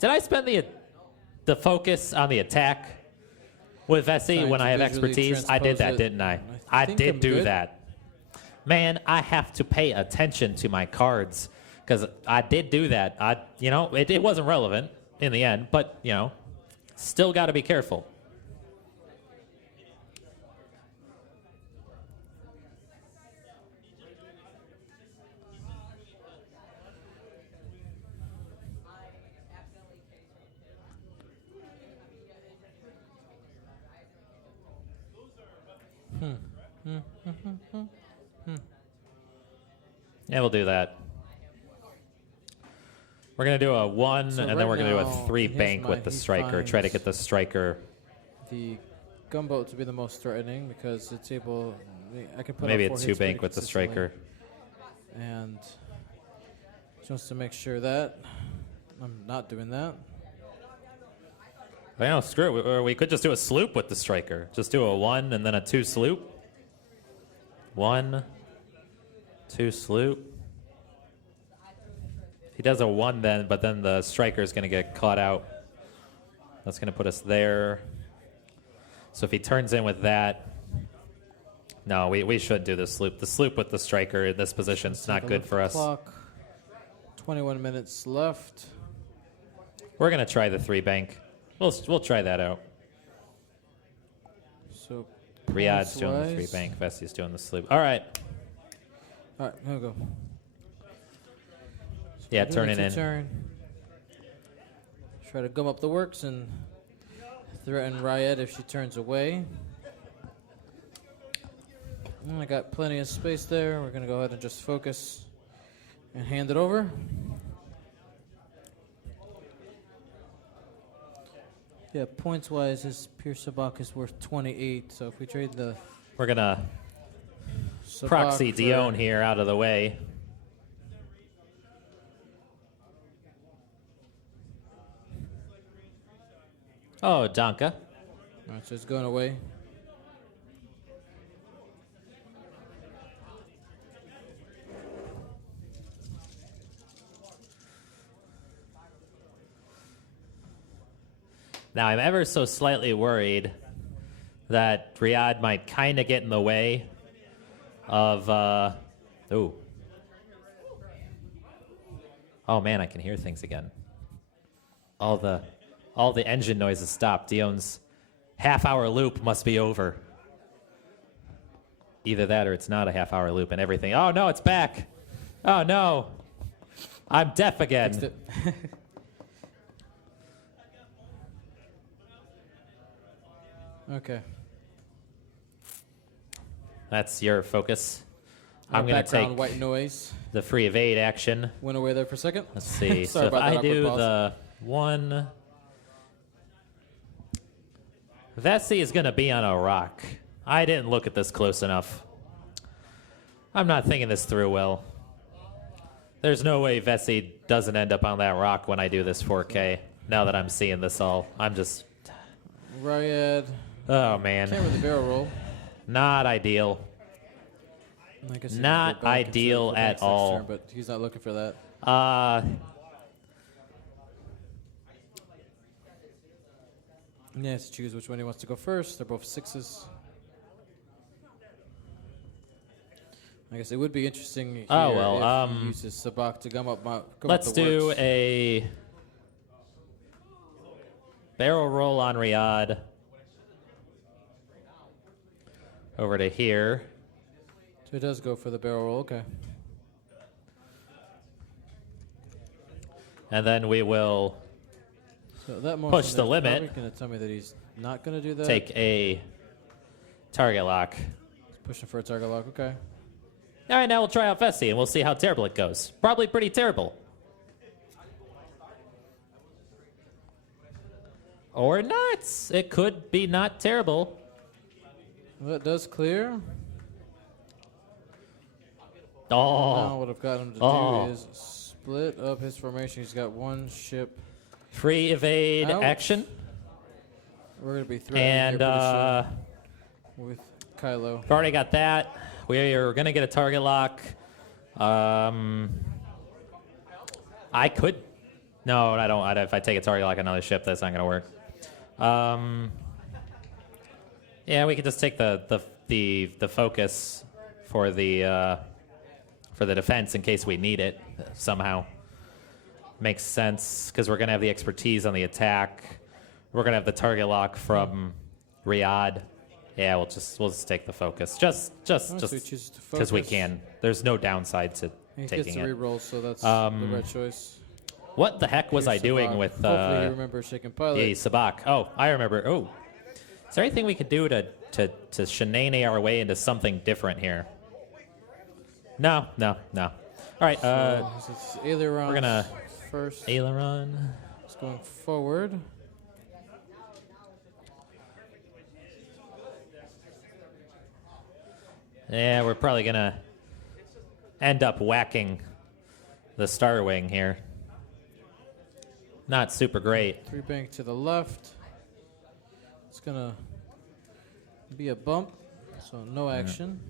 Did I spend the focus on the attack with Vessi Trying when to I have visually expertise? I did transpose that, it. didn't I? I I think did I'm do good. that. Man, I have to pay attention to my cards because I did do that. It wasn't relevant in the end, but still got to be careful. Yeah, we'll do that. We're going to do a 1, So and then right we're going to do now, a 3 here's bank with my- the he striker. Try to finds- get the striker. The gunboat to be the most threatening because it's able. I can put Maybe up a 4 2 hits pretty bank with the consistently. striker. And just to make sure that I'm not doing that. Well, screw it. Or we could just do a sloop with the striker. Just do a 1 and then a 2 sloop. 1, 2 sloop. He does a 1 then, but then the striker is going to get caught out. That's going to put us there. So if he turns in with that, no, we should do the sloop. The sloop with the striker in this position is not Take a good look at for the us. Clock. 21 minutes left. We're going to try the 3 bank. We'll try that out. So Riyadh's doing the 3 points-wise- bank. Vessi's doing the sloop. All right. All right, here we go. Yeah, Doing turning a in. two-turn. Try to gum up the works and threaten Ryed if she turns away. I got plenty of space there. We're going to go ahead and just focus and hand it over. Yeah, points-wise, his Pure Sabak is worth 28. So if we trade the We're going to Sabak proxy for- Dion here out of the way. Oh, Donka. All right, so it's going away. Now, I'm ever so slightly worried that Riyadh might kind of get in the way of, ooh. Oh man, I can hear things again. All the engine noises stopped. Dion's half-hour loop must be over. Either that or it's not a half-hour loop and everything. Oh no, it's back. Oh no. I'm deaf again. Fixed it. Okay. That's your focus I'm going to background take white noise. the free evade action. Went away there for a second. Let's see. Sorry So if about that I awkward do pause. the one, Vessi is going to be on a rock. I didn't look at this close enough. I'm not thinking this through well. There's no way Vessi doesn't end up on that rock when I do this 4K. Now that I'm seeing this all, I'm just, Ryad. oh Can't man, with the barrel roll. not ideal. I guess he can Not go back and ideal save for at next all. turn, but he's not looking for that. He has to choose which one he wants to go first. They're both 6s. I guess it would be interesting here Oh, well, if he uses Sabak to come up let's the do works. a barrel roll on Riyadh over to here. So he does go for the barrel roll. Okay. And then we will So that Push the limit. Going to tell me that he's not going to do that. take a target lock. He's pushing for a target lock. Okay. All right, now we'll try out Vessi, and we'll see how terrible it goes. Probably pretty terrible. Or not. It could be not terrible. Well, that does clear. Now Oh, what I've got him to Oh. do is split up his formation. He's got one ship. free evade Ouch. action. We're going to be threatening And here pretty soon with Kylo. we've already got that. We're going to get a target lock. I could. No, I don't. If I take a target lock on another ship, that's not going to work. Yeah, we could just take the focus for the defense in case we need it somehow. Makes sense because we're going to have the expertise on the attack. We're going to have the target lock from Riyadh. Yeah, we'll just take the focus. Just So he chooses to because we focus. can. There's no downside to He gets taking to it. re-roll, so that's the right choice. What the heck was I Here's doing Sabak. with Hopefully he remembers Shaken Pilot. the Sabak? Oh, I remember. Oh, is there anything we could do to shenane our way into something different here? No. All right, It's Aileron we're gonna- first. aileron. It's going forward. Yeah, we're probably gonna end up whacking the Star Wing here. Not super great. 3 bank to the left. It's going to be a bump, so no action.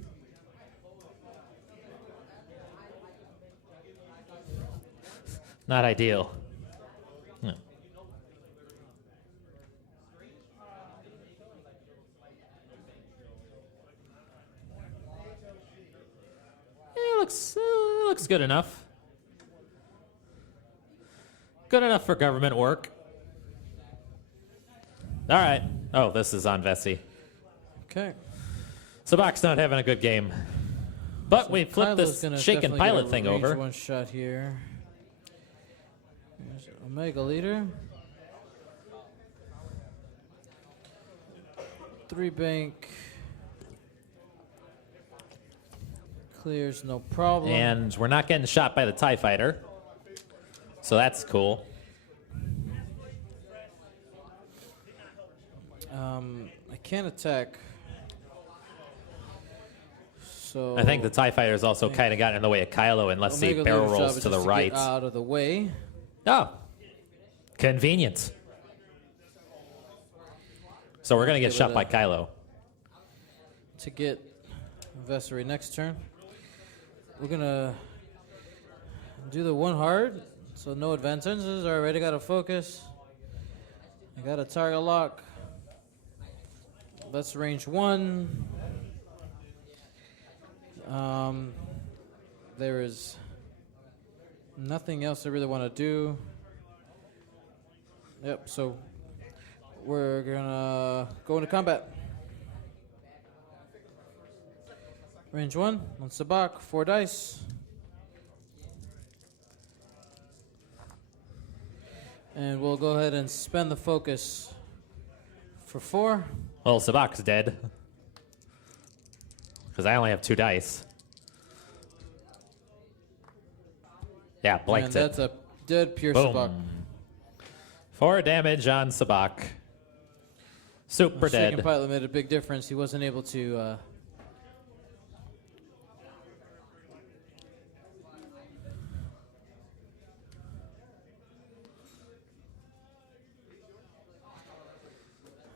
Not ideal. No. It looks good enough. Good enough for government work. All right. Oh, this is on Vessi. Okay. Sabak's not having a good game. But we flipped Kylo's gonna this shaken definitely pilot get a thing range over. One shot here. There's Omega Leader. 3 bank. Clears no problem. And we're not getting shot by the TIE fighter. So that's cool. I can't attack. So I think the TIE fighter's also kind of gotten in the way of Kylo unless he Omega barrel Leader's job rolls is to the just right. get out of the way. Oh, convenient. So we're going to get Give shot it by a- Kylo. To get Vessery next turn. We're gonna do the one hard, so no advantages. I already got a focus. I got a target lock. That's range 1. There is nothing else I really want to do. Yep, so we're gonna go into combat. Range 1 on Sabak, 4 dice. And we'll go ahead and spend the focus for 4. Well, Sabak's dead. Because I only have 2 dice. Yeah, And blanked that's it. a dead pure Boom. Sabak. 4 damage on Sabak. Super Shaken dead. Pilot made a big difference. He wasn't able to.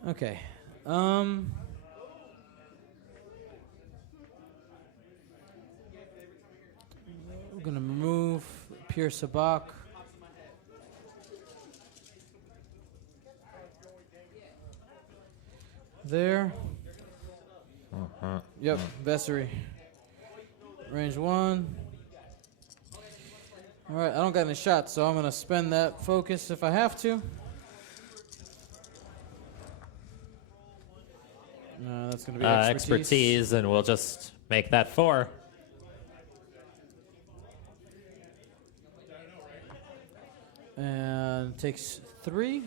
Okay. We're gonna move Pure Sabak. There. Yep, Vessery. Range 1. Alright, I don't got any shots, so I'm gonna spend that focus if I have to. No, that's gonna be Expertise, and we'll just make that 4. And takes 3.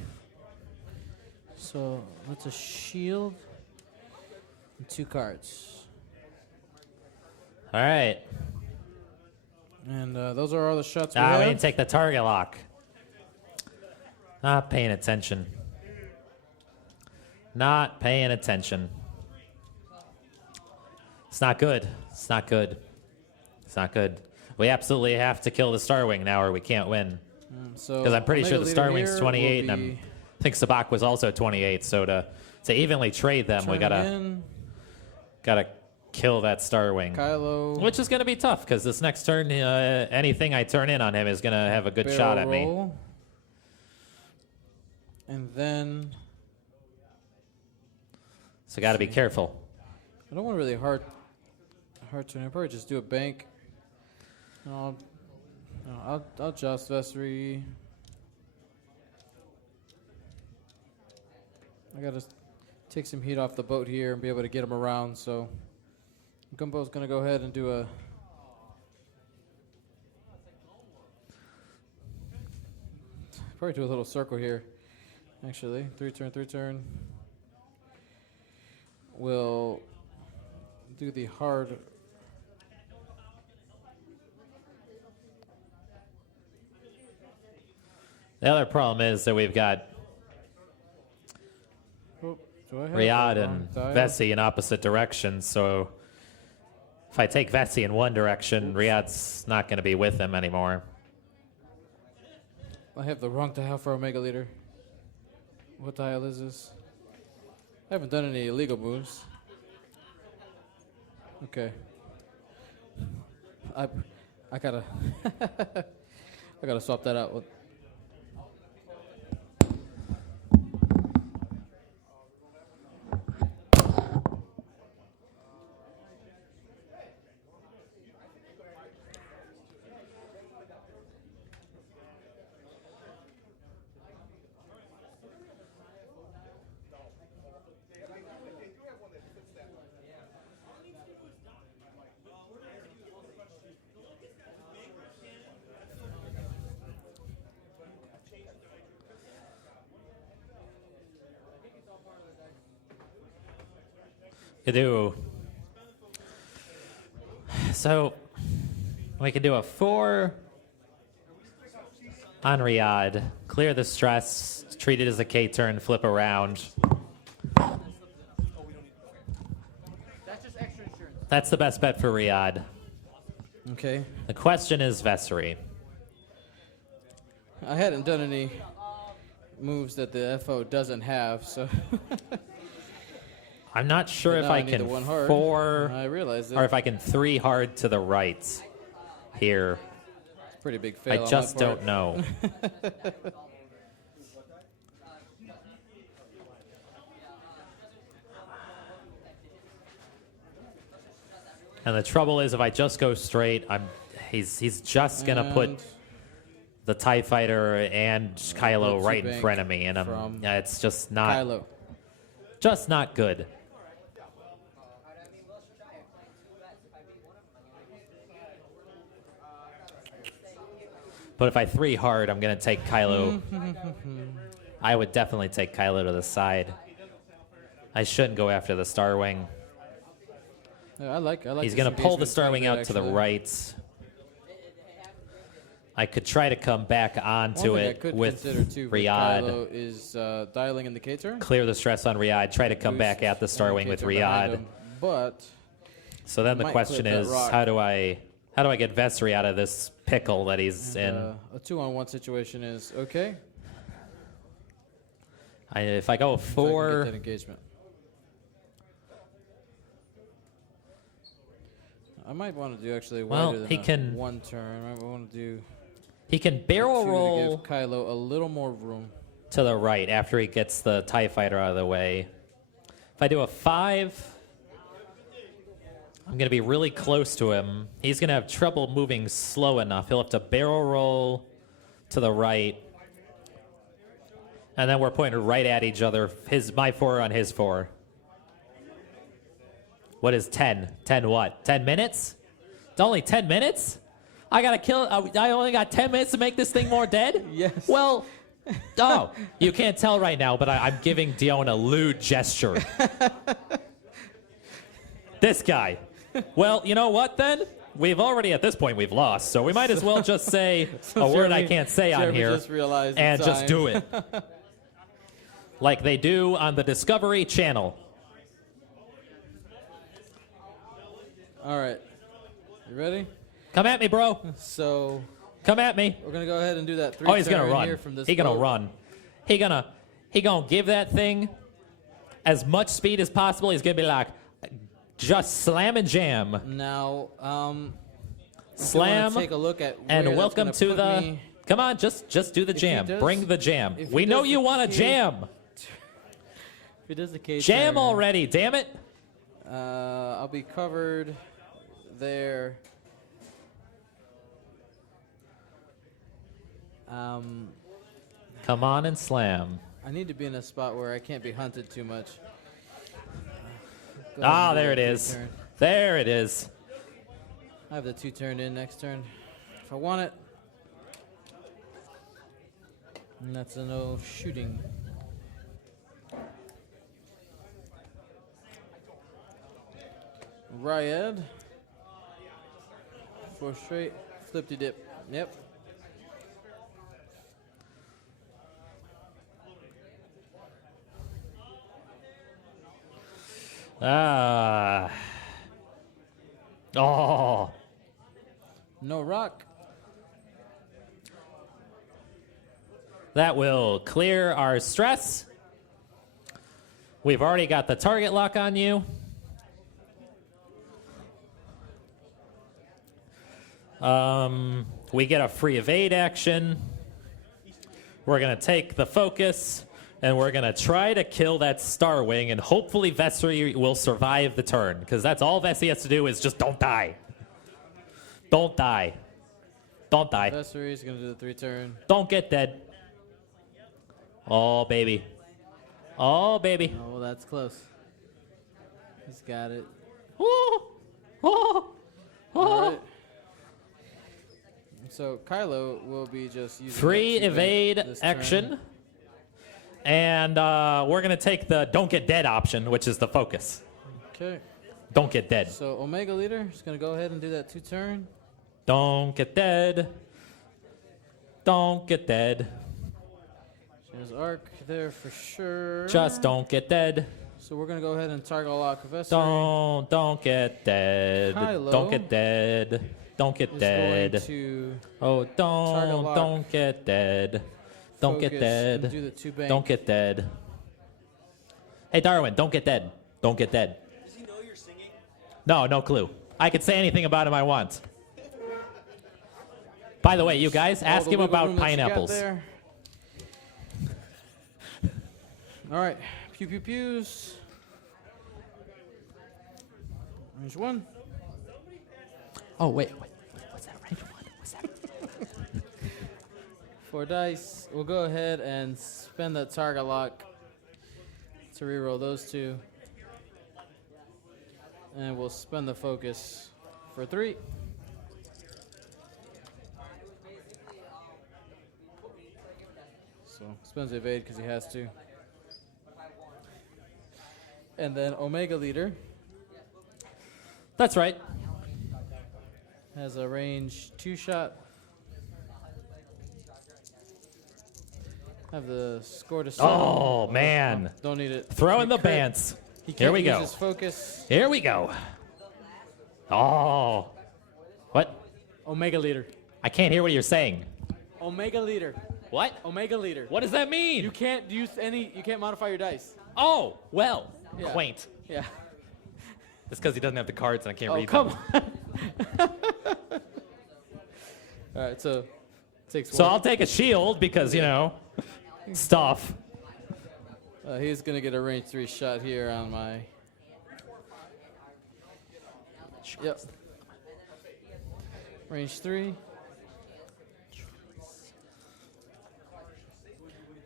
So that's a shield and 2 cards. All right. And those are all the shots we We have. need to take the target lock. Not paying attention. Not paying attention. It's not good. It's not good. It's not good. We absolutely have to kill the Starwing now or we can't win. So Because I'm pretty sure Omega the Leader Starwing's here 28, will and be I think Sabak was also 28. So to evenly trade them, we turning gotta in. kill that Starwing, Kylo. which is gonna be tough because this next turn, anything I turn in on him is gonna have a good barrel shot at me. roll. And then So gotta be careful. I don't want really hard turn. I'll probably just do a bank. No, I'll just Vessery. I gotta take some heat off the boat here and be able to get him around. So Gumbo's gonna go ahead and do a. Probably do a little circle here. Actually, 3 turn. We'll do the hard. The other problem is that we've got Oh, do I have Riyadh the and wrong dial? Vessi in opposite directions. So if I take Vessi in one direction, Riyadh's not going to be with him anymore. I have the wrong dial for Omega Leader. What dial is this? I haven't done any illegal moves. Okay. I gotta I gotta swap that out. Could do. So we could do a 4 on Riyadh, clear the stress, treat it as a K turn, flip around. That's just extra insurance. That's the best bet for Riyadh. Okay. The question is Vessery. I hadn't done any moves that the FO doesn't have, so I'm not sure But if now I need can the one hard. 4 I realize or it. if I can 3 hard to the right here. Pretty big fail. I on just my part. don't know. And the trouble is, if I just go straight, he's just gonna put And the TIE Fighter and Kylo Blitz right in bank front of me, and from it's just Kylo. not good. But if I 3 hard, I'm gonna take Kylo. I would definitely take Kylo to the side. I shouldn't go after the Starwing. Yeah, I like. He's this going to pull the engagement quite a Starwing bit, out to the actually. right. I could try to come back onto One thing I it could with consider too with Riyadh. Kylo is dialing in the K-turn. Clear the stress on Riyadh. Try to come back at the Star Wing with Riyadh. But So then the might question clip that is, rock. how do I get Vessery out of this pickle that he's in? a 2-on-1 situation is okay. If I go If I can get 4, that engagement. I might want to do actually Well, wider than he a can- 1 turn. I might want to do he can barrel 2 roll to give Kylo a little more room. to the right after he gets the TIE fighter out of the way. If I do a 5, I'm going to be really close to him. He's going to have trouble moving slow enough. He'll have to barrel roll to the right. And then we're pointed right at each other. My 4 on his 4. What is 10? 10 what? 10 minutes? It's only 10 minutes? I got to kill. I only got 10 minutes to make this thing more dead? Yes. Well, oh, you can't tell right now, but I'm giving Dion a lewd gesture. This guy. Well, you know what then? We've already, at this point, we've lost, so we might as well just say a word I Jeremy- can't say on Jeremy here just realized the and just time. do it. Like they do on the Discovery Channel. All right. You ready? Come at me, bro. So Come at me. we're going to go ahead and do that 3 Oh, he's gonna turn run. here from this He gonna boat. run. He gonna give that thing as much speed as possible. He's gonna be like, just slam and jam. Now, if you wanna Slam take a look at where and that's welcome gonna to put the. me. Come on, just do the If he jam. does- Bring the jam. if he We know does you the want a K- jam. If it does the K Jam turn, already, damn it. I'll be covered there. Come on and slam. I need to be in a spot where I can't be hunted too much. Go ahead Ah, and do there it that is. 3 turn. There it is. I have the 2 turn in next turn. If I want it. And that's a no shooting. Ryad. 4 straight. Flip to dip. Yep. Ah. Oh. No rock. That will clear our stress. We've already got the target lock on you. We get a free evade action. We're going to take the focus, and we're going to try to kill that Star Wing, and hopefully Vessery will survive the turn, because that's all Vessery has to do is just don't die. Don't die. Don't die. Vessery is going to do the 3 turn. Don't get dead. Oh, baby. Oh, baby. Oh, well, that's close. He's got it. Oh, oh, oh. All right. So Kylo will be just using Free that to evade evade this turn. action. And we're going to take the don't get dead option, which is the focus. Okay. Don't get dead. So Omega Leader is going to go ahead and do that 2 turn. Don't get dead. Don't get dead. There's Arc there for sure. Just don't get dead. So we're going to go ahead and target lock Vessery. Don't get dead. Kylo Don't get dead. Don't get Is dead. going to Oh, target lock, don't get dead. Don't get focus dead. and do the 2 bank. Don't get dead. Hey, Darwin, don't get dead. Don't get dead. Does he know you're singing? No, no clue. I could say anything about him I want. By the way, you guys, All ask the him wiggle about room that you got pineapples. there. All right. Pew pew pews. Range 1. Oh, wait. What's that range one? What's that? 4 dice. We'll go ahead and spend that target lock to reroll those 2. And we'll spend the focus for 3. So spends the evade because he has to. And then Omega Leader That's right. has a range 2 shot. Have the score to seven. Oh, man. Don't need it. Throw in the Crit. bants. He can't Here we use go. his focus. Here we go. Oh. What? Omega leader. I can't hear what you're saying. Omega leader. What? Omega leader. What does that mean? You can't use any. You can't modify your dice. Oh, well. Yeah. Quaint. Yeah. It's because he doesn't have the cards and I can't Oh, read come them. on. All right, so takes So one. I'll take a shield because, you know, stuff. He's gonna get a range 3 shot here on my. Yep. Range 3.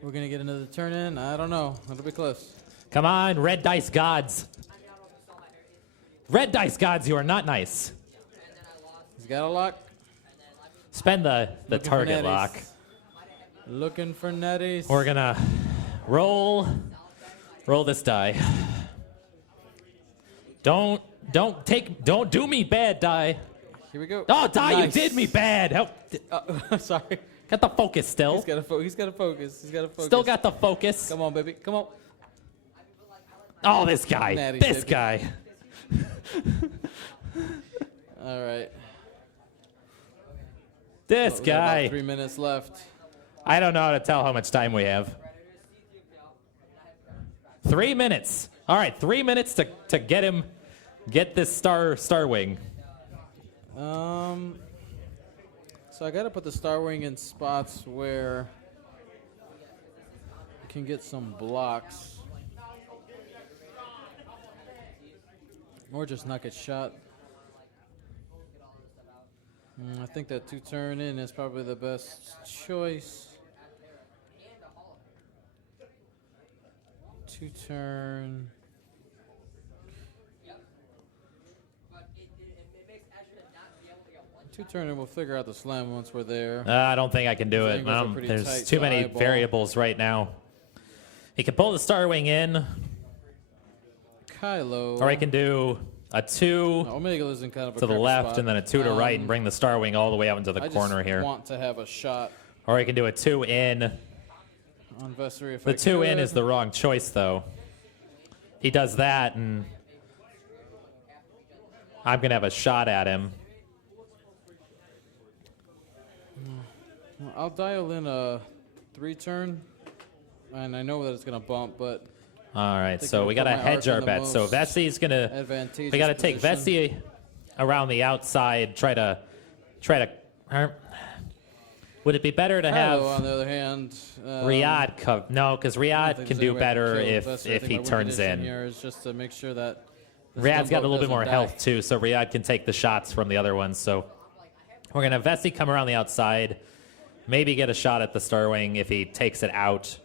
We're gonna get another turn in. I don't know. It'll be close. Come on, red dice gods. Red dice gods, you are not nice. He's got a lock. Spend the Looking for target netties. lock. Looking for netties. We're gonna roll this die. Don't do me bad, die. Here we go. Oh, die, Nice. you did me bad. Help. Sorry. Got the focus still. He's got to focus. He's got to focus. He's got to focus. Still got the focus. Come on, baby. Come on. Oh, this guy. Natty This said- guy. All right. This We got about guy. 3 minutes left. I don't know how to tell how much time we have. 3 minutes. All right, 3 minutes to get this star wing. So I got to put the Star Wing in spots where you can get some blocks. Or just not get shot. I think that 2 turn in is probably the best choice. 2 turn. Two turn and we'll figure out the slam once we're there. I don't think I can do Those it. angles are pretty There's tight too to many eyeball. variables right now. He can pull the star wing in, Kylo. or he can do a 2 Omega is in kind of a to the crappy left spot. and then a 2 to right and bring the star wing all the way out into the I corner just here. want to have a shot Or he can do a 2 in. on Vessery if The I 2 in could. is the wrong choice, though. He does that, and I'm going to have a shot at him. I'll dial in a 3 turn, and I know that it's going to bump, but All right, think so I'll we put got to my hedge arc in our the bets. So most Vessie's going to... advantageous We got to take position. Vessie around the outside, try to... Would it be better to have Kylo, on the other hand, Riyadh cover? No, because I don't Riyadh think can there's do any way to better kill if Vessery. I if think he my win turns condition in. Here is just to make sure that the Riyadh's got a Steamboat little bit more doesn't die. health too, so Riyadh can take the shots from the other ones. So we're gonna have Vessie come around the outside, maybe get a shot at the Star Wing if he takes it out.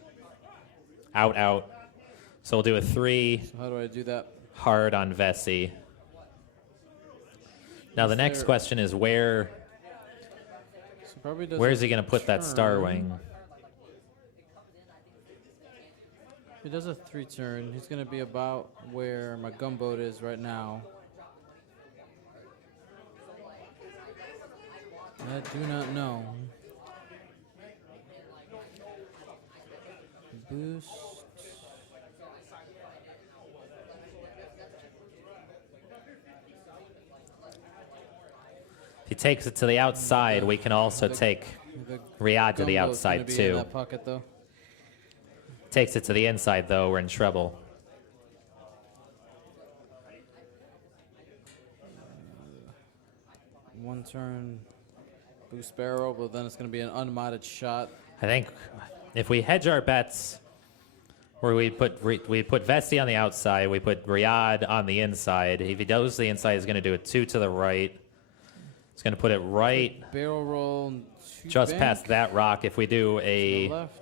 So we'll do a 3 So how do I do that? hard on Vessie. Now the next there- question is where So probably does where's a he gonna put that Star turn. Wing? He does a 3 turn. He's going to be about where my gunboat is right now. I do not know. Boost. If he takes it to the outside, we can also take The Riyadh to the gunboat's gonna outside be in too. that pocket though. Takes it to the inside though, we're in trouble. One turn boost barrel, but then it's going to be an unmodded shot. I think if we hedge our bets, where we put Vessie on the outside, we put Riyadh on the inside. If he goes to the inside, he's going to do a 2 to the right. He's going to put it right Barrel roll. Two just bank past that rock. If we do to the a left.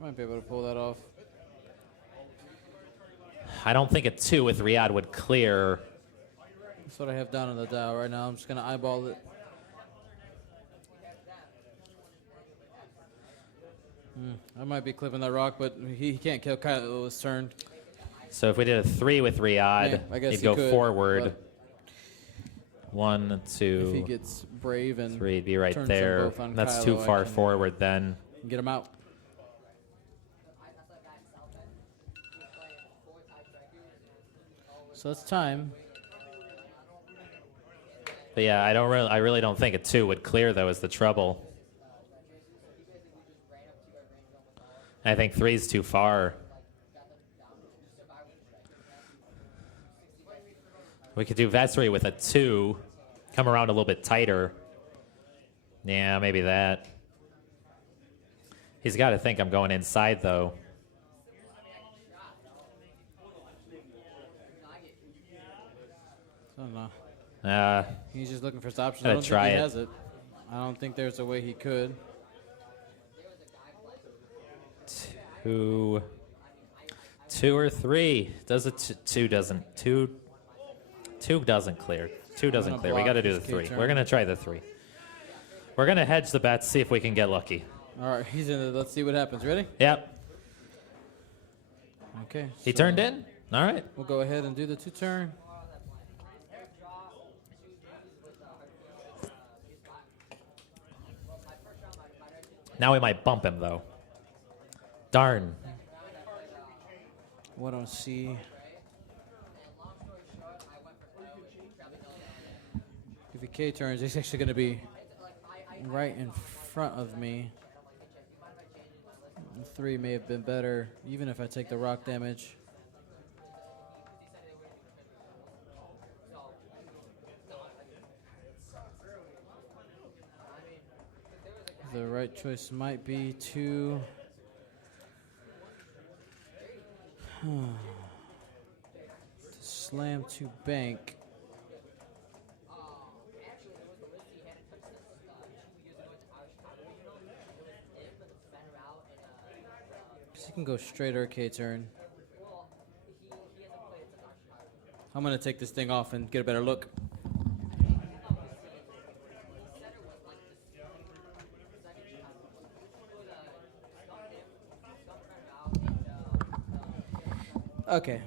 Might be able to pull that off. I don't think a 2 with Riyadh would clear. That's what I have down on the dial right now. I'm just going to eyeball it. I might be clipping that rock, but he can't kill Kylo this turn. So if we did a 3 with Riyadh, Yeah, I guess he'd he go could, forward. but 1, If he 2, gets brave and 3. Be right turns them there. both on That's Kylo, too I far can forward then. get him out. So it's time. But yeah, I really don't think a 2 would clear though is the trouble. I think 3's too far. We could do Vessery with a 2, come around a little bit tighter. Yeah, maybe that. He's got to think I'm going inside though. I don't know. He's just looking for his options. I Gotta don't try think he it. has it. I don't think there's a way he could. 2 or 3. Does it 2 doesn't. 2 doesn't clear. 2 doesn't gonna clear. We block got to do his the 3. K-turn. We're going to try the 3. We're going to hedge the bets, see if we can get lucky. All right, he's in it. Let's see what happens. Ready? Yep. Okay. He so turned in? All right. We'll go ahead and do the 2-turn. Now we might bump him, though. Darn. What do I see? If he K turns, he's actually going to be right in front of me. 3 may have been better, even if I take the rock damage. The right choice might be to slam to bank. He can go straight or K turn. I'm gonna take this thing off and get a better look. Okay,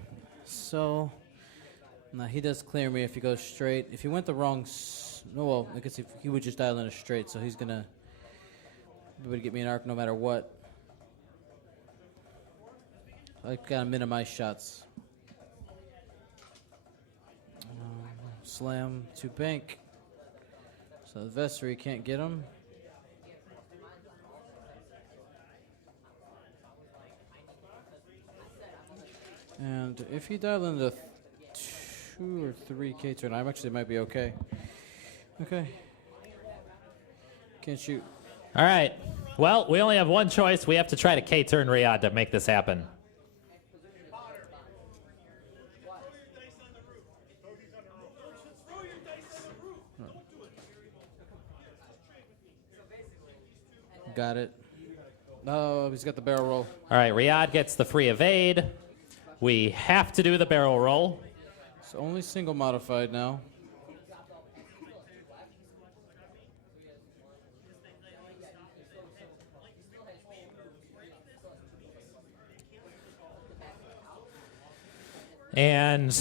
so now he does clear me if he goes straight. If he went the wrong, no, well, I guess if he would just dial in a straight, so he's gonna be able to get me an arc no matter what. I gotta minimize shots. Slam to bank. So the Vessery can't get him. And if he dialed into 2 or 3 K turn, I actually might be okay. Okay. Can't shoot. All right. Well, we only have one choice. We have to try to K-turn Riyadh to make this happen. Got it. Oh, he's got the barrel roll. All right, Riyadh gets the free evade. We have to do the barrel roll. It's only single modified now. And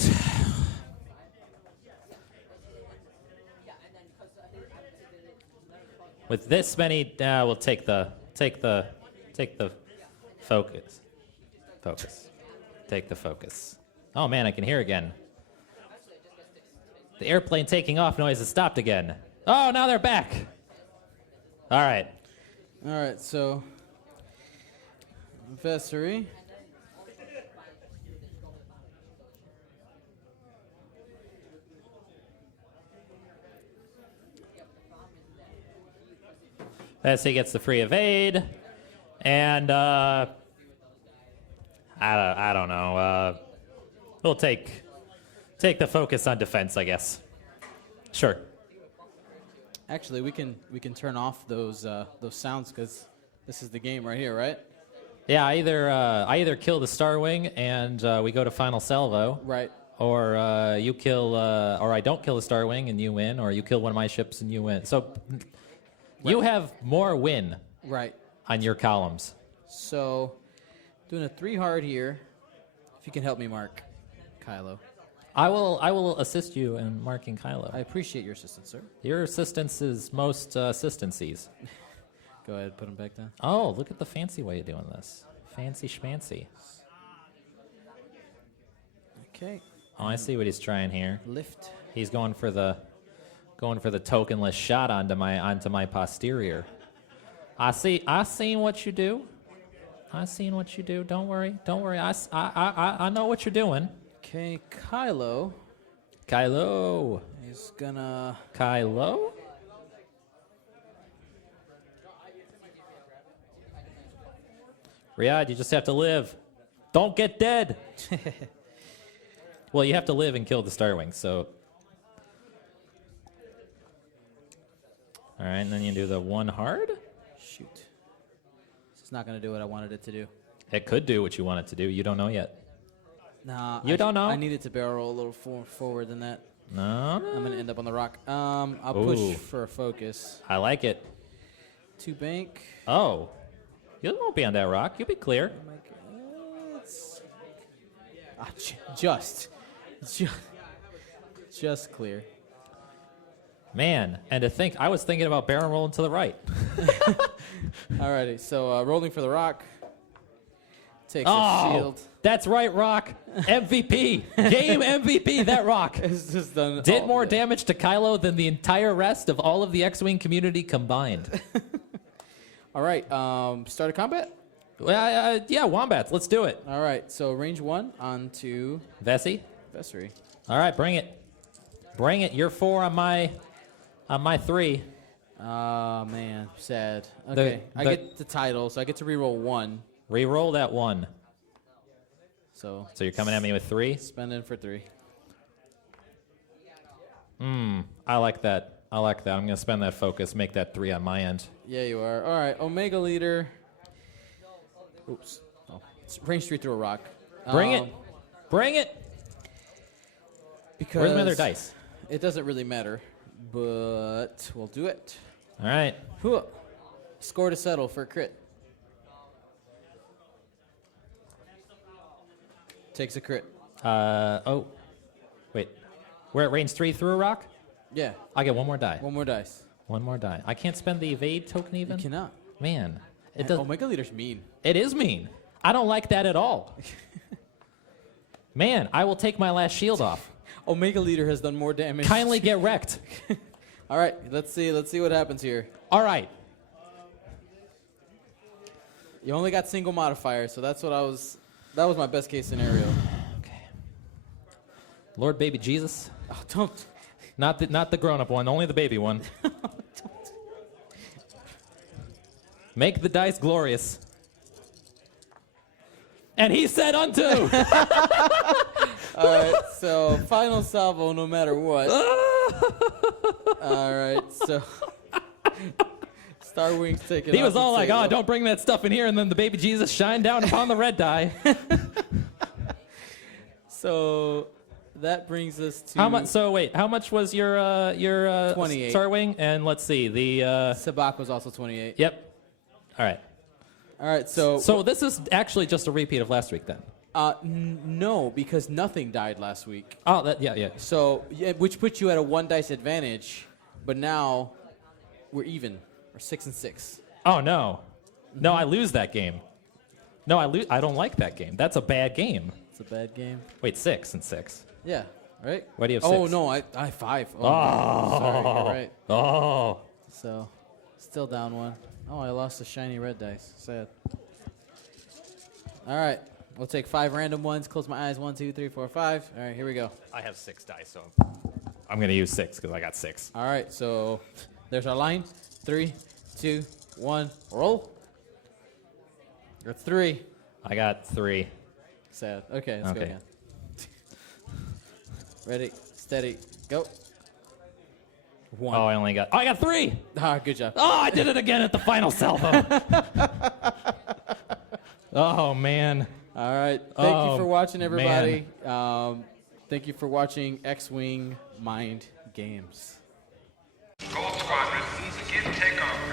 with this many, we'll take the focus. Focus. Take the focus. Oh man, I can hear again. The airplane taking off noise has stopped again. Oh, now they're back. All right. All right, so Vessery. Vesey gets the free evade, and I don't know. We'll take the focus on defense, I guess. Sure. Actually, we can turn off those sounds because this is the game right here, right? Yeah, I either kill the Star Wing and we go to final salvo, Right. or you kill, or I don't kill the Star Wing and you win, or you kill one of my ships and you win. So you have more win Right. on your columns. So doing a 3 hard here. If you can help me, Mark. Kylo. I will assist you in marking Kylo. I appreciate your assistance, sir. Your assistance is most assistancies. Go ahead, put him back down. Oh, look at the fancy way of doing this. Fancy schmancy. Okay. Oh, I see what he's trying here. Lift. He's going for the tokenless shot onto my posterior. I seen what you do. I seen what you do. Don't worry. I know what you're doing. Okay, Kylo Kylo. is gonna. Kylo? Riyadh, you just have to live. Don't get dead. Well, you have to live and kill the Starwing, so. All right, and then you do the one hard? Shoot. It's not gonna do what I wanted it to do. It could do what you want it to do. You don't know yet. Nah. You don't know? I needed to barrel roll a little forward than that. No? I'm gonna end up on the rock. I'll Ooh. push for a focus. I like it. 2 bank. Oh. You won't be on that rock. You'll be clear. Oh my God. Just clear. Man, and to think, I was thinking about barrel rolling to the right. Alrighty, so rolling for the rock. Takes a Oh, shield. that's right, Rock. MVP. Game MVP, that Rock. It's just done. Did all more day. damage to Kylo than the entire rest of all of the X-Wing community combined. All right, start a combat. Well, yeah, Wombats, let's do it. All right, so range 1 onto Vessi? Vessery. All right, bring it. Bring it. You're 4 on my 3. Oh man, sad. Okay, I get the title, so I get to reroll 1. Reroll that 1. So So you're coming at me with 3? spend in for 3. I like that. I'm going to spend that focus, make that 3 on my end. Yeah, you are. All right, Omega Leader. Oops. Oh, it's range 3 through a rock. Bring it. Bring it. Because Where's my other dice? It doesn't really matter, but we'll do it. All right. Hooah. Score to settle for a crit. Takes a crit. Oh. Wait. We're at range 3 through a rock? Yeah, I get 1 more die. one more dice. 1 more die. I can't spend the evade token even? You cannot. Man. It does. Omega Leader's mean. It is mean. I don't like that at all. Man, I will take my last shield off. Omega Leader has done more damage. Kindly get wrecked. All right, let's see what happens here. All right. You only got single modifier, so that was my best case scenario. Okay. Lord baby Jesus. Oh, don't. Not the grown-up one, only the baby one. Make the dice glorious. And he said unto. All right, so final salvo no matter what. All right, so Star Wings taking He off was the all like, table. oh, don't bring that stuff in here. And then the baby Jesus shined down upon the red die. So that brings us to How much? So wait, how much was your 28. Star Wing? And let's see, the Sabak was also 28. yep. All right. All right, so So this is actually just a repeat of last week then. no, because nothing died last week. Oh, that yeah. So yeah, which puts you at a 1 dice advantage, but now we're even. We're 6 and 6. Oh no, no, I lose that game. No, I lose. I don't like that game. That's a bad game. It's a bad game. Wait, 6 and 6. Yeah, right? Why do you have Oh 6? no, I 5. Oh, no, sorry, you're right. Oh, So still down 1. Oh, I lost the shiny red dice. Sad. All right, we'll take 5 random ones. Close my eyes. 1, 2, 3, 4, 5. All right, here we go. I have 6 dice, so I'm gonna use 6 because I got 6. All right, so there's our line. 3, 2, 1, roll. You're 3. I got 3. Sad. Okay, let's go Okay. again. Ready, steady, go. 1. Oh, I only got. Oh, I got 3. Ah, good job. Oh, I did it again at the final salvo. Oh man. All right. Thank you Oh, for watching, everybody. Thank you for watching X-Wing Mind Games. Gold Squadron, begin takeoff